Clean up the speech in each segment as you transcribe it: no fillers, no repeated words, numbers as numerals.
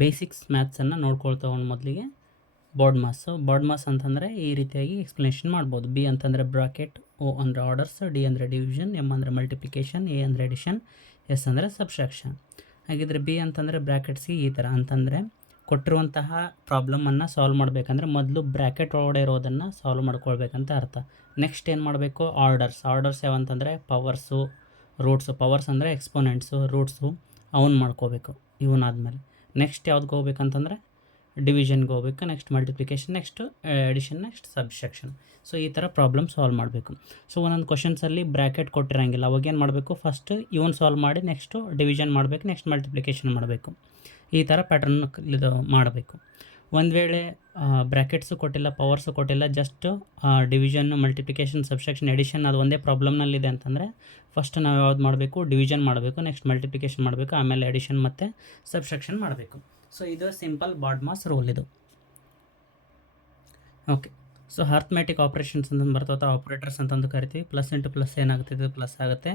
Basics ಮ್ಯಾಥ್ಸನ್ನು ನೋಡ್ಕೊಳ್ತಾ ಹೋಗೋಣ. ಮೊದಲಿಗೆ ಬೋರ್ಡ್ ಮಾಸ್ ಅಂತಂದರೆ ಈ ರೀತಿಯಾಗಿ ಎಕ್ಸ್ಪ್ಲನೇಷನ್ ಮಾಡ್ಬೋದು. ಬಿ ಅಂತಂದರೆ ಬ್ರಾಕೆಟ್, ಓ ಅಂದರೆ ಆರ್ಡರ್ಸ್, ಡಿ ಅಂದರೆ ಡಿವಿಷನ್, ಎಮ್ ಅಂದರೆ ಮಲ್ಟಿಪ್ಲಿಕೇಶನ್, ಎ ಅಂದರೆ ಎಡಿಷನ್, ಎಸ್ ಅಂದರೆ ಸಬ್ಸ್ಟ್ರಾಕ್ಷನ್. ಹಾಗಿದ್ರೆ ಬಿ ಅಂತಂದರೆ ಬ್ರ್ಯಾಕೆಟ್ಸ್ಗೆ ಈ ಥರ ಅಂತಂದರೆ ಕೊಟ್ಟಿರುವಂತಹ ಪ್ರಾಬ್ಲಮನ್ನು ಸಾಲ್ವ್ ಮಾಡಬೇಕಂದ್ರೆ ಮೊದಲು ಬ್ರ್ಯಾಕೆಟ್ ಒಳಗಡೆ ಇರೋದನ್ನು ಸಾಲ್ವ್ ಮಾಡ್ಕೊಳ್ಬೇಕಂತ ಅರ್ಥ. ನೆಕ್ಸ್ಟ್ ಏನು ಮಾಡಬೇಕು, ಆರ್ಡರ್ಸ್ ಯಾವಂತಂದರೆ ಪವರ್ಸು, ರೂಟ್ಸು. ಪವರ್ಸ್ ಅಂದರೆ ಎಕ್ಸ್ಪೋನೆಂಟ್ಸು, ರೂಟ್ಸು ಅವನ್ನ ಮಾಡ್ಕೋಬೇಕು. ಇವನಾದಮೇಲೆ ನೆಕ್ಸ್ಟ್ ಯಾವ್ದಕ್ಕೆ ಹೋಗ್ಬೇಕಂತಂದರೆ ಡಿವಿಷನ್ಗೆ ಹೋಗ್ಬೇಕು, next multiplication, next addition, next subtraction. So ಈ ಥರ ಪ್ರಾಬ್ಲಮ್ ಸಾಲ್ವ್ ಮಾಡಬೇಕು. ಸೊ ಒಂದೊಂದು ಕ್ವಶನ್ಸಲ್ಲಿ ಬ್ರ್ಯಾಕೆಟ್ ಕೊಟ್ಟಿರೋಂಗಿಲ್ಲ, ಅವಾಗೇನು ಮಾಡಬೇಕು, ಫಸ್ಟ್ ಇವನ್ ಸಾಲ್ವ್ ಮಾಡಿ ನೆಕ್ಸ್ಟು ಡಿವಿಷನ್ ಮಾಡಬೇಕು, ನೆಕ್ಸ್ಟ್ ಮಲ್ಟಿಪ್ಲಿಕೇಶನ್ ಮಾಡಬೇಕು. ಈ ಥರ ಪ್ಯಾಟರ್ನ್ ಇದು ಮಾಡಬೇಕು. ಒಂದು ವೇಳೆ ಬ್ರ್ಯಾಕೆಟ್ಸು ಕೊಟ್ಟಿಲ್ಲ, ಪವರ್ಸು ಕೊಟ್ಟಿಲ್ಲ, just division, multiplication, subtraction, addition ಅದು ಒಂದೇ ಪ್ರಾಬ್ಲಮ್ನಲ್ಲಿದೆ ಅಂತಂದರೆ ಫಸ್ಟ್ ನಾವು ಯಾವ್ದು ಮಾಡಬೇಕು, ಡಿವಿಷನ್ ಮಾಡಬೇಕು, ನೆಕ್ಸ್ಟ್ ಮಲ್ಟಿಪ್ಲಿಕೇಶನ್ ಮಾಡಬೇಕು, ಆಮೇಲೆ ಎಡಿಷನ್ ಮತ್ತು ಸಬ್ಸ್ಟ್ರಾಕ್ಷನ್ ಮಾಡಬೇಕು. ಸೊ ಇದು ಸಿಂಪಲ್ ಬಾರ್ಡ್ ಮಾಸ್ ರೂಲ್ ಇದು. ಓಕೆ, ಸೊ ಅರ್ಥಮೆಟಿಕ್ ಆಪ್ರೇಷನ್ಸ್ ಅಂತಂದು ಬರ್ತವೆ, ಆಪ್ರೇಟರ್ಸ್ ಅಂತಂದು ಕರಿತೀವಿ. ಪ್ಲಸ್ ಇಂಟು ಪ್ಲಸ್ ಏನಾಗ್ತದೆ, ಪ್ಲಸ್ ಆಗುತ್ತೆ.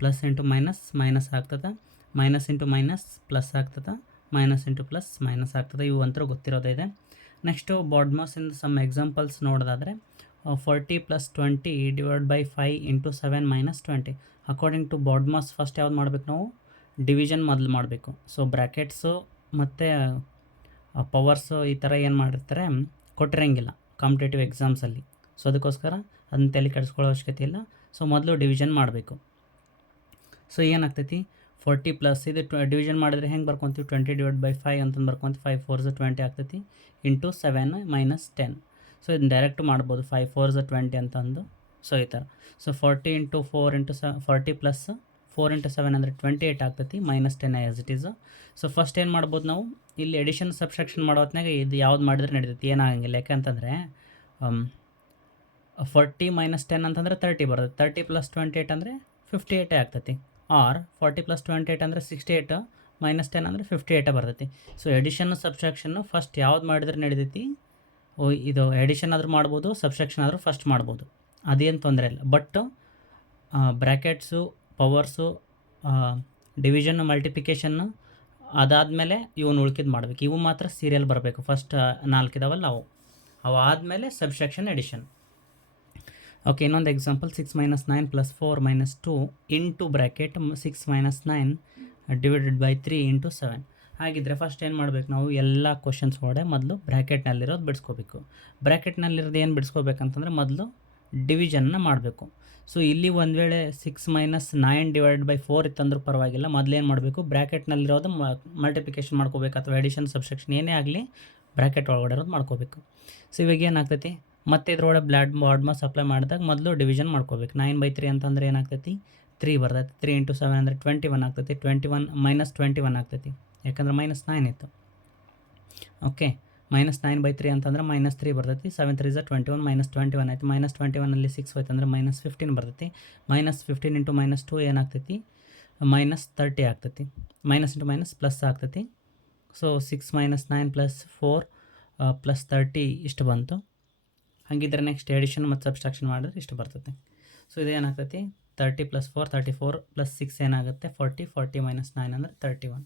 ಪ್ಲಸ್ ಇಂಟು ಮೈನಸ್ ಆಗ್ತದೆ. ಮೈನಸ್ ಇಂಟು ಮೈನಸ್ ಪ್ಲಸ್ ಆಗ್ತದೆ. ಮೈನಸ್ ಇಂಟು ಪ್ಲಸ್ ಮೈನಸ್ ಆಗ್ತದೆ. ಇವು ಅಂತೂ ಗೊತ್ತಿರೋದೇ ಇದೆ. ನೆಕ್ಸ್ಟು ಬಾರ್ಡ್ ಮಾಸ್ ಇಂದ ಸಮ್ ಎಕ್ಸಾಂಪಲ್ಸ್ ನೋಡೋದಾದರೆ 40 + 20 / 5 × 7 - 20. According to BODMAS first ಯಾವ್ದು ಮಾಡಬೇಕು, ನಾವು ಡಿವಿಷನ್ ಮೊದಲು ಮಾಡಬೇಕು. ಸೊ ಬ್ರ್ಯಾಕೆಟ್ಸು ಮತ್ತು ಪವರ್ಸು ಈ ಥರ ಏನು ಮಾಡಿರ್ತಾರೆ ಕೊಟ್ಟಿರೋಂಗಿಲ್ಲ ಕಾಂಪಿಟೇಟಿವ್ ಎಕ್ಸಾಮ್ಸಲ್ಲಿ. ಸೊ ಅದಕ್ಕೋಸ್ಕರ ಅದನ್ನ ತಲೆ ಕೆಡಿಸ್ಕೊಳ್ಳೋ ಅವಶ್ಯಕತೆ ಇಲ್ಲ. ಸೊ ಮೊದಲು ಡಿವಿಷನ್ ಮಾಡಬೇಕು. ಸೊ ಏನಾಗ್ತೈತಿ, 40 ಪ್ಲಸ್ ಇದು ಡಿವಿಷನ್ ಮಾಡಿದರೆ ಹೆಂಗೆ ಬರ್ಕೊತೀವಿ, 20 / 5 ಅಂತಂದು ಬರ್ಕೊತೀವಿ. 5 4s 20 ಆಗ್ತೈತಿ, ಇಂಟು 7 - 10. ಸೊ ಇದನ್ನ ಡೈರೆಕ್ಟ್ ಮಾಡ್ಬೋದು, 5 4s 20 ಅಂತಂದು. ಸೊ ಈ ಥರ. ಸೊ 40 × 4 × 40 ಪ್ಲಸ್ 4 × 7 ಅಂದರೆ 28 ಆಗ್ತೈತಿ, -10 as it Yesu. So first ಏನು ಮಾಡ್ಬೋದು, ನಾವು ಇಲ್ಲಿ ಎಡಿಷನ್ ಸಬ್ಸ್ಟ್ರಾಕ್ಷನ್ ಮಾಡೋ ಹೊತ್ನಾಗ ಇದು ಯಾವ್ದು ಮಾಡಿದ್ರೆ ನಡೀತೈತಿ, ಏನಾಗಂಗಿಲ್ಲ. ಯಾಕಂತಂದರೆ 40 - 10 ಅಂತಂದರೆ 30 ಬರ್ತೈತಿ. 30 + 28 ಅಂದರೆ 58 ಆಗ್ತೈತಿ. ಆರ್ 40 + 28 ಅಂದರೆ 68, -10 ಅಂದರೆ 58 ಬರ್ತೈತಿ. ಸೊ ಎಡಿಷನ್ ಸಬ್ಸ್ಟ್ರಾಕ್ಷನ್ನು ಫಸ್ಟ್ ಯಾವ್ದು ಮಾಡಿದ್ರೆ ನಡೀತೈತಿ, ಇದು ಎಡಿಷನ್ ಆದರೂ ಮಾಡ್ಬೋದು, ಸಬ್ಸ್ಟ್ರಾಕ್ಷನ್ ಆದರೂ ಫಸ್ಟ್ ಮಾಡ್ಬೋದು, ಅದೇನು ತೊಂದರೆ ಇಲ್ಲ. ಬಟ್ ಬ್ರ್ಯಾಕೆಟ್ಸು, ಪವರ್ಸು, ಡಿವಿಷನ್ನು, ಮಲ್ಟಿಪ್ಲಿಕೇಶನ್ನು ಅದಾದಮೇಲೆ ಇವನು ಉಳ್ಕಿದ್ದು ಮಾಡಬೇಕು. ಇವು ಮಾತ್ರ ಸೀರಿಯಲ್ ಬರಬೇಕು. ಫಸ್ಟ್ 4 ಇದಾವಲ್ಲ ಅವು ಆದಮೇಲೆ ಸಬ್ಸ್ಟ್ರಾಕ್ಷನ್, ಎಡಿಷನ್. ಓಕೆ, ಇನ್ನೊಂದು ಎಕ್ಸಾಂಪಲ್ 6 - 9 + 4 - 2 ಇಂಟು ಬ್ರ್ಯಾಕೆಟ್ 6 - 9 / 3 × 7. ಹಾಗಿದ್ರೆ ಫಸ್ಟ್ ಏನು ಮಾಡಬೇಕು, ನಾವು ಎಲ್ಲ ಕ್ವಶನ್ಸ್ ಒಳಗಡೆ ಮೊದಲು ಬ್ರ್ಯಾಕೆಟ್ನಲ್ಲಿರೋದು ಬಿಡಿಸ್ಕೋಬೇಕು. ಬ್ರ್ಯಾಕೆಟ್ನಲ್ಲಿರೋದು ಏನು ಬಿಡಿಸ್ಕೋಬೇಕಂತಂದರೆ ಮೊದಲು ಡಿವಿಷನ್ನ ಮಾಡಬೇಕು. ಸೊ ಇಲ್ಲಿ ಒಂದು ವೇಳೆ 6 - 9 / 4 ಇತ್ತಂದ್ರೂ ಪರವಾಗಿಲ್ಲ, ಮೊದಲೇನು ಮಾಡಬೇಕು, ಬ್ರ್ಯಾಕೆಟ್ನಲ್ಲಿರೋದು ಮಲ್ಟಿಪ್ಲಿಕೇಶನ್ ಮಾಡ್ಕೋಬೇಕು, ಅಥವಾ ಎಡಿಷನ್ ಸಬ್ಸ್ಟ್ರಾಕ್ಷನ್ ಏನೇ ಆಗಲಿ ಬ್ರ್ಯಾಕೆಟ್ ಒಳಗಡೆ ಇರೋದು ಮಾಡ್ಕೋಬೇಕು. ಸೊ ಇವಾಗ ಏನಾಗ್ತೈತಿ, ಮತ್ತು ಇದ್ರೊಳಗೆ ಬಾರ್ಡ್ ಮಾಸ್ ಅಪ್ಲೈ ಮಾಡಿದಾಗ ಮೊದಲು ಡಿವಿಷನ್ ಮಾಡ್ಕೋಬೇಕು. 9/3 ಅಂತಂದರೆ ಏನಾಗ್ತೈತಿ, 3 ಬರ್ತೈತಿ. 3 × 7 ಅಂದರೆ 21 ಆಗ್ತೈತಿ. 21 - 21 ಆಗ್ತೈತಿ, ಯಾಕಂದ್ರೆ -9 ಇತ್ತು. ಓಕೆ, -9/3 ಅಂತಂದ್ರೆ -3 ಬರ್ತೈತಿ. 7 3s 21, -21 ಆಯಿತು. -21 6 ಹೋಯ್ತು ಅಂದರೆ -15 ಬರ್ತೈತಿ. -15 × -2 ಏನಾಗ್ತೈತಿ, -30 ಆಗ್ತೈತಿ. ಮೈನಸ್ ಇಂಟು ಮೈನಸ್ ಪ್ಲಸ್ ಆಗ್ತೈತಿ. ಸೊ 6 - 9 + 4 + 30 ಇಷ್ಟು ಬಂತು. ಹಾಗಿದ್ರೆ ನೆಕ್ಸ್ಟ್ ಎಡಿಷನ್ ಮತ್ತು ಸಬ್ಸ್ಟ್ರಾಕ್ಷನ್ ಮಾಡಿದ್ರೆ ಇಷ್ಟು ಬರ್ತೈತಿ. ಸೊ ಇದೇನಾಗ್ತೈತಿ, 30 + 4 34 + 6 ಏನಾಗುತ್ತೆ, 40. 40 - 9 ಅಂದರೆ 31.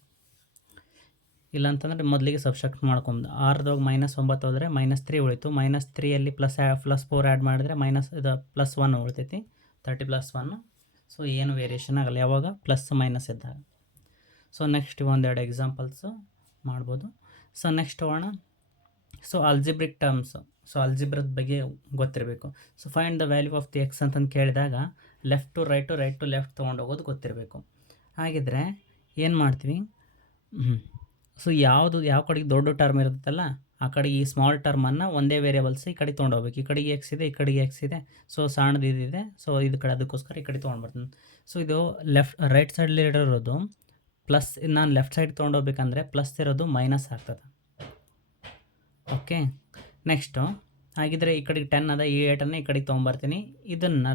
ಇಲ್ಲಾಂತಂದರೆ ಮೊದಲಿಗೆ ಸಬ್ಸ್ಟ್ರಾಕ್ಟ್ ಮಾಡ್ಕೊಂಡು 6ದಾಗ -9 ಹೋದರೆ -3 ಉಳಿತು. -3ಯಲ್ಲಿ +4 ಆ್ಯಡ್ ಮಾಡಿದ್ರೆ +1 ಉಳಿತೈತಿ. 30 + 1. ಸೊ ಏನು ವೇರಿಯೇಷನ್ ಆಗಲ್ಲ ಯಾವಾಗ ಪ್ಲಸ್ ಮೈನಸ್ ಇದ್ದಾಗ. ಸೊ ನೆಕ್ಸ್ಟ್ ಒಂದೆರಡು ಎಕ್ಸಾಂಪಲ್ಸು ಮಾಡ್ಬೋದು. ಸೊ ನೆಕ್ಸ್ಟ್ ಹೋಗೋಣ. So algebraic terms. ಸೊ ಆಲ್ಜಿಬ್ರದ ಬಗ್ಗೆ ಗೊತ್ತಿರಬೇಕು. So find the value of the x ಅಂತಂದು ಕೇಳಿದಾಗ left to right to left ತೊಗೊಂಡೋಗೋದು ಗೊತ್ತಿರಬೇಕು. ಹಾಗಿದ್ರೆ ಏನು ಮಾಡ್ತೀವಿ, ಸೊ ಯಾವ ಕಡೆಗೆ ದೊಡ್ಡ ಟರ್ಮ್ ಇರುತ್ತಲ್ಲ ಆ ಕಡೆಗೆ ಈ ಸ್ಮಾಲ್ ಟರ್ಮನ್ನು ಒಂದೇ ವೇರಿಯಬಲ್ಸ್ ಈ ಕಡೆ ತೊಗೊಂಡೋಗ್ಬೇಕು. ಈ ಕಡೆಗೆ ಎಕ್ಸ್ ಇದೆ, ಈ ಕಡೆಗೆ ಎಕ್ಸ್ ಇದೆ. ಸೊ ಸಣ್ಣದು ಇದಿದೆ, ಸೊ ಇದು ಕಡೆ ಅದಕ್ಕೋಸ್ಕರ ಈ ಕಡೆ ತೊಗೊಂಡ್ಬರ್ತೀನಿ. ಸೊ ಇದು ರೈಟ್ ಸೈಡಲ್ಲಿ ಇರೋದು ಪ್ಲಸ್, ನಾನು ಲೆಫ್ಟ್ ಸೈಡ್ ತೊಗೊಂಡೋಗ್ಬೇಕಂದ್ರೆ ಪ್ಲಸ್ ಇರೋದು ಮೈನಸ್ ಆಗ್ತದೆ. ಓಕೆ, ನೆಕ್ಸ್ಟು ಹಾಗಿದ್ರೆ ಈ ಕಡೆಗೆ 10 ಅದ, ಈ 8ಅನ್ನು ಈ ಕಡೆಗೆ ತೊಗೊಂಬರ್ತೀನಿ. ಇದನ್ನು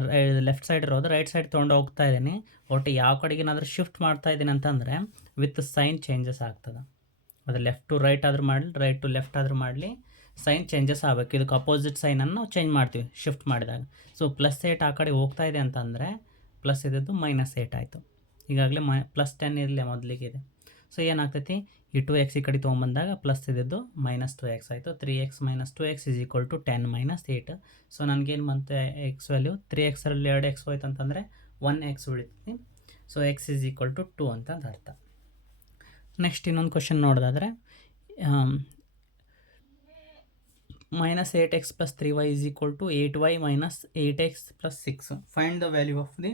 ಲೆಫ್ಟ್ ಸೈಡ್ ಇರೋದು ರೈಟ್ ಸೈಡ್ ತೊಗೊಂಡು ಹೋಗ್ತಾ ಇದ್ದೀನಿ. ಒಟ್ಟು ಯಾವ ಕಡೆಗೇನಾದರೂ ಶಿಫ್ಟ್ ಮಾಡ್ತಾ ಇದ್ದೀನಿ ಅಂತಂದರೆ ವಿತ್ ಸೈನ್ ಚೇಂಜಸ್ ಆಗ್ತದೆ. ಅದು ಲೆಫ್ಟ್ ಟು ರೈಟ್ ಆದರೂ ಮಾಡಲಿ, ರೈಟ್ ಟು ಲೆಫ್ಟ್ ಆದರೂ ಮಾಡಲಿ, ಸೈನ್ ಚೇಂಜಸ್ ಆಗಬೇಕು. ಇದಕ್ಕೆ ಅಪೋಸಿಟ್ ಸೈನನ್ನು ನಾವು ಚೇಂಜ್ ಮಾಡ್ತೀವಿ ಶಿಫ್ಟ್ ಮಾಡಿದಾಗ. ಸೊ +8 ಆ ಕಡೆ ಹೋಗ್ತಾ ಇದೆ ಅಂತಂದರೆ ಪ್ಲಸ್ ಇದ್ದದ್ದು -8 ಆಯಿತು. ಈಗಾಗಲೇ +10 ಇರಲಿ ಮೊದಲಿಗೆ ಇದೆ. ಸೊ ಏನಾಗ್ತೈತಿ ಈ 2x ಈ ಕಡೆ ತೊಗೊಂಬಂದಾಗ ಪ್ಲಸ್ ಇದ್ದಿದ್ದು -2x ಆಯಿತು. 3x - 2x = 10 - 8. ಸೊ ನನಗೇನು ಬಂತು ಎಕ್ಸ್ ವ್ಯಾಲ್ಯೂ 3x 2x ಹೋಯ್ತು ಅಂತಂದರೆ 1x ಉಳಿತೈತಿ. ಸೊ x = 2 ಅಂತ ಅರ್ಥ. ನೆಕ್ಸ್ಟ್ ಇನ್ನೊಂದು ಕ್ವಶನ್ ನೋಡೋದಾದರೆ -8x + 3y = 8y - 8x + 6. Find the value of the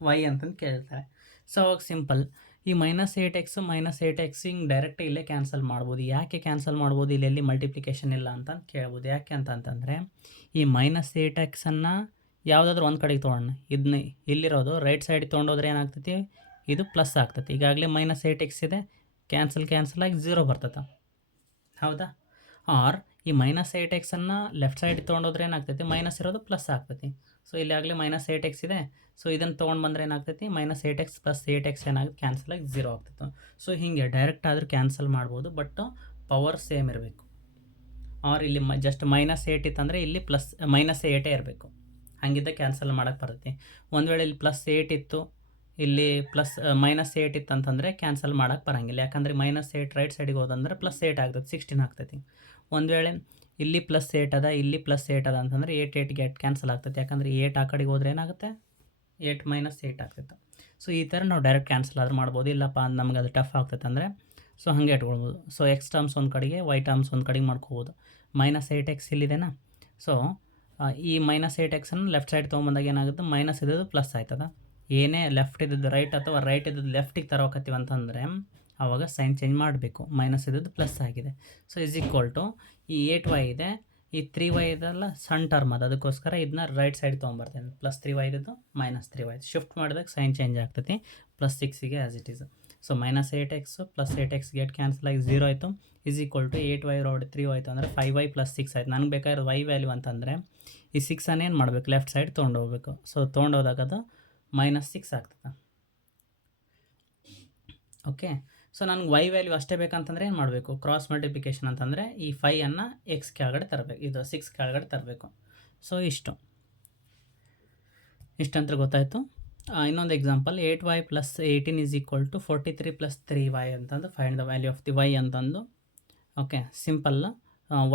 y ಅಂತಂದು ಕೇಳ್ತಾರೆ. ಸೊ ಅವಾಗ ಸಿಂಪಲ್ ಈ -8x - 8x ಹಿಂಗೆ ಡೈರೆಕ್ಟ್ ಇಲ್ಲೇ ಕ್ಯಾನ್ಸಲ್ ಮಾಡ್ಬೋದು. ಯಾಕೆ ಕ್ಯಾನ್ಸಲ್ ಮಾಡ್ಬೋದು, ಇಲ್ಲೆಲ್ಲಿ ಮಲ್ಟಿಪ್ಲಿಕೇಶನ್ ಇಲ್ಲ ಅಂತ ಕೇಳ್ಬೋದು. ಯಾಕೆ ಅಂತಂತಂದರೆ ಈ -8x ಯಾವುದಾದ್ರೂ ಒಂದು ಕಡೆಗೆ ತೊಗೊಂಡು ಇದನ್ನ ಇಲ್ಲಿರೋದು ರೈಟ್ ಸೈಡ್ ತೊಗೊಂಡೋದ್ರೆ ಏನಾಗ್ತೈತಿ, ಇದು ಪ್ಲಸ್ ಆಗ್ತೈತಿ. ಈಗಾಗಲೇ -8x ಇದೆ, ಕ್ಯಾನ್ಸಲ್ ಆಗಿ 0 ಬರ್ತದೆ, ಹೌದಾ? ಆರ್ ಈ -8x ಲೆಫ್ಟ್ ಸೈಡ್ ತೊಗೊಂಡೋದ್ರೆ ಏನಾಗ್ತೈತಿ, ಮೈನಸ್ ಇರೋದು ಪ್ಲಸ್ ಆಗ್ತೈತಿ. ಸೊ ಇಲ್ಲಿ ಆಗಲೇ -8x ಇದೆ. ಸೊ ಇದನ್ನು ತೊಗೊಂಡು ಬಂದರೆ ಏನಾಗ್ತೈತಿ, -8x + 8x ಏನಾಗುತ್ತೆ, ಕ್ಯಾನ್ಸಲ್ ಆಗಿ 0 ಆಗ್ತೈತೆ. ಸೊ ಹೀಗೆ ಡೈರೆಕ್ಟ್ ಆದರೂ ಕ್ಯಾನ್ಸಲ್ ಮಾಡ್ಬೋದು, ಬಟ್ ಪವರ್ ಸೇಮ್ ಇರಬೇಕು. ಆರ್ ಇಲ್ಲಿ ಜಸ್ಟ್ -8 ಇತ್ತಂದರೆ ಇಲ್ಲಿ -8 ಇರಬೇಕು. ಹಾಗಿದ್ದ ಕ್ಯಾನ್ಸಲ್ ಮಾಡೋಕ್ಕೆ ಬರ್ತೈತಿ. ಒಂದು ವೇಳೆ ಇಲ್ಲಿ +8 ಇತ್ತು, ಇಲ್ಲಿ -8 ಇತ್ತು ಅಂತಂದರೆ ಕ್ಯಾನ್ಸಲ್ ಮಾಡೋಕ್ಕೆ ಬರೋಂಗಿಲ್ಲ. ಯಾಕಂದರೆ -8 ರೈಟ್ ಸೈಡಿಗೆ ಹೋದಂದ್ರೆ +8 ಆಗ್ತದೆ, 16 ಆಗ್ತೈತಿ. ಒಂದು ವೇಳೆ ಇಲ್ಲಿ +8 ಅದ, ಇಲ್ಲಿ +8 ಅದ ಅಂತಂದರೆ 8 ಕ್ಯಾನ್ಸಲ್ ಆಗ್ತೈತೆ. ಯಾಕಂದರೆ 8 ಆ ಕಡೆಗೆ ಹೋದ್ರೆ ಏನಾಗುತ್ತೆ, 8 - 8 ಆಗ್ತೈತೆ. ಸೊ ಈ ಥರ ನಾವು ಡೈರೆಕ್ಟ್ ಕ್ಯಾನ್ಸಲ್ ಆದರೂ ಮಾಡ್ಬೋದು. ಇಲ್ಲಪ್ಪ ನಮ್ಗೆ ಅದು ಟಫ್ ಆಗ್ತೈತೆ ಅಂದರೆ ಸೊ ಹಾಗೆ ಇಟ್ಕೊಳ್ಬೋದು. ಸೊ x ಟರ್ಮ್ಸ್ ಒಂದು ಕಡೆಗೆ, y ಟರ್ಮ್ಸ್ ಒಂದು ಕಡೆಗೆ ಮಾಡ್ಕೋಬೋದು. -8x ಇಲ್ಲಿದೆನಾ, ಸೊ ಈ -8x ಲೆಫ್ಟ್ ಸೈಡ್ ತೊಗೊಂಬಂದಾಗ ಏನಾಗುತ್ತೆ, ಮೈನಸ್ ಇದ್ದದ್ದು ಪ್ಲಸ್ ಆಯ್ತದ. ಏನೇ ಲೆಫ್ಟ್ ಇದ್ದದ್ದು ರೈಟ್ ಅಥವಾ ರೈಟ್ ಇದ್ದದ್ದು ಲೆಫ್ಟಿಗೆ ತರೋಕತ್ತೀವಿ ಅಂತಂದರೆ ಆವಾಗ ಸೈನ್ ಚೇಂಜ್ ಮಾಡಬೇಕು. ಮೈನಸ್ ಇದ್ದದ್ದು ಪ್ಲಸ್ ಆಗಿದೆ. ಸೊ = ಈ 8y ಇದೆ, ಈ 3y ಇದೆಲ್ಲ ಸಣ್ಣ ಟರ್ಮ್ ಅದು, ಅದಕ್ಕೋಸ್ಕರ ಇದನ್ನ ರೈಟ್ ಸೈಡ್ ತೊಗೊಂಬರ್ತೇನೆ. +3y ಇದ್ದು -3y ಶಿಫ್ಟ್ ಮಾಡಿದಾಗ ಸೈನ್ ಚೇಂಜ್ ಆಗ್ತೈತಿ. +6ಗೆ as it is. So -8x + 8x cancel ಆಗಿ 0 ಆಯಿತು. = 8y / 3y ಆಯಿತು ಅಂದರೆ 5y + 6 ಆಯಿತು. ನನಗೆ ಬೇಕಾದ್ರೆ y ವ್ಯಾಲ್ಯೂ ಅಂತಂದರೆ ಈ 6 ಏನು ಮಾಡಬೇಕು, ಲೆಫ್ಟ್ ಸೈಡ್ ತೊಗೊಂಡೋಗ್ಬೇಕು. ಸೊ ತೊಗೊಂಡೋದಾಗ ಅದು -6 ಆಗ್ತದೆ. ಓಕೆ, ಸೊ ನನಗೆ y ವ್ಯಾಲ್ಯೂ ಅಷ್ಟೇ ಬೇಕಂತಂದರೆ ಏನು ಮಾಡಬೇಕು, ಕ್ರಾಸ್ ಮಲ್ಟಿಪ್ಲಿಕೇಶನ್ ಅಂತಂದರೆ ಈ 5 x ಕೆಳಗಡೆ ತರಬೇಕು, ಇದು 6 ಕೆಳಗಡೆ ತರಬೇಕು. ಸೊ ಇಷ್ಟಂತ ಗೊತ್ತಾಯಿತು. ಇನ್ನೊಂದು ಎಕ್ಸಾಂಪಲ್ 8y + 18 = 43 + 3y ಅಂತಂದು find the value of the y ಅಂತಂದು. ಓಕೆ, ಸಿಂಪಲ್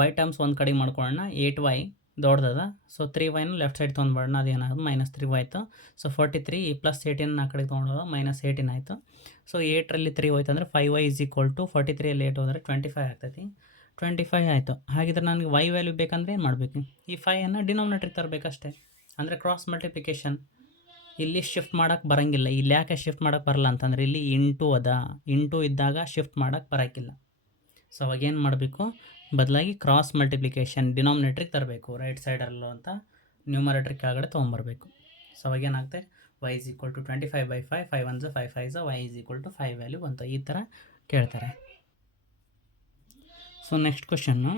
y ಟರ್ಮ್ಸ್ ಒಂದು ಕಡೆಗೆ ಮಾಡ್ಕೊಳ್ಳೋಣ. 8y ದೊಡ್ಡದ, ಸೊ 3y ಲೆಫ್ಟ್ ಸೈಡ್ ತೊಗೊಂಡ್ಬಿಡೋಣ, ಅದೇನಾಗೋದು -3y ಆಯಿತು. ಸೊ 43 +18 ಆ ಕಡೆಗೆ ತೊಗೊಂಡೋದ -18 ಆಯಿತು. ಸೊ 8ರಲ್ಲಿ 3 ಹೋಯ್ತು ಅಂದರೆ 5y = 43ಯಲ್ಲಿ 8 ಹೋದರೆ 25 ಆಗ್ತೈತಿ. 25 ಆಯಿತು. ಹಾಗಿದ್ರೆ ನನಗೆ y ವ್ಯಾಲ್ಯೂ ಬೇಕಂದ್ರೆ ಏನು ಮಾಡಬೇಕು, ಈ 5 ಡಿನಾಮಿನೇಟ್ರಿಗೆ ತರಬೇಕಷ್ಟೇ. ಅಂದರೆ ಕ್ರಾಸ್ ಮಲ್ಟಿಪ್ಲಿಕೇಶನ್ ಇಲ್ಲಿ ಶಿಫ್ಟ್ ಮಾಡೋಕ್ಕೆ ಬರೋಂಗಿಲ್ಲ. ಇಲ್ಲಿ ಯಾಕೆ ಶಿಫ್ಟ್ ಮಾಡೋಕ್ಕೆ ಬರಲ್ಲ ಅಂತಂದರೆ ಇಲ್ಲಿ ಇಂಟು ಇದ್ದಾಗ ಶಿಫ್ಟ್ ಮಾಡೋಕ್ಕೆ ಬರೋಕ್ಕಿಲ್ಲ. ಸೊ ಅವಾಗೇನು ಮಾಡಬೇಕು, ಬದಲಾಗಿ ಕ್ರಾಸ್ ಮಲ್ಟಿಪ್ಲಿಕೇಶನ್ ಡಿನಾಮಿನೇಟ್ರಿಗೆ ತರಬೇಕು. ರೈಟ್ ಸೈಡಲ್ಲೋ ಅಂತ ನ್ಯೂಮರೇಟ್ರಿಗೆ ಕೆಳಗಡೆ ತೊಗೊಂಬರ್ಬೇಕು. ಸೊ ಅವಾಗೇನಾಗುತ್ತೆ, y = 25/5, 5 1s 5 5s, y = 5 value ಬಂತು. ಈ ಥರ ಕೇಳ್ತಾರೆ. ಸೊ ನೆಕ್ಸ್ಟ್ ಕ್ವಶನ್ನು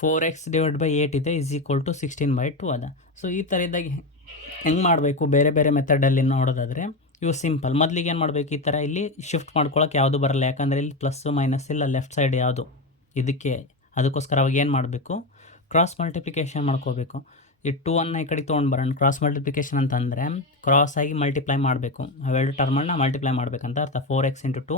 4x / 8 ಇದೆ = 16/2 ಅದ. ಸೊ ಈ ಥರ ಇದ್ದಾಗ ಹೆಂಗೆ ಮಾಡಬೇಕು, ಬೇರೆ ಬೇರೆ ಮೆಥಡಲ್ಲಿ ನೋಡೋದಾದರೆ ಇವು ಸಿಂಪಲ್. ಮೊದಲಿಗೆ ಏನು ಮಾಡಬೇಕು, ಈ ಥರ ಇಲ್ಲಿ ಶಿಫ್ಟ್ ಮಾಡ್ಕೊಳ್ಳೋಕೆ ಯಾವುದು ಬರಲ್ಲ. ಯಾಕಂದರೆ ಇಲ್ಲಿ ಪ್ಲಸ್ ಮೈನಸ್ ಇಲ್ಲ, ಲೆಫ್ಟ್ ಸೈಡ್ ಯಾವುದು ಇದಕ್ಕೆ, ಅದಕ್ಕೋಸ್ಕರ ಅವಾಗ ಏನು ಮಾಡಬೇಕು, ಕ್ರಾಸ್ ಮಲ್ಟಿಪ್ಲಿಕೇಶನ್ ಮಾಡ್ಕೋಬೇಕು. ಈ 2 ಈ ಕಡೆ ತೊಗೊಂಡು ಬರೋಣ. ಕ್ರಾಸ್ ಮಲ್ಟಿಪ್ಲಿಕೇಶನ್ ಅಂತಂದರೆ ಕ್ರಾಸ್ ಆಗಿ ಮಲ್ಟಿಪ್ಲೈ ಮಾಡಬೇಕು, ಅವೆರಡು ಟರ್ಮನ್ನು ಮಲ್ಟಿಪ್ಲೈ ಮಾಡಬೇಕಂತ ಅರ್ಥ. 4x × 2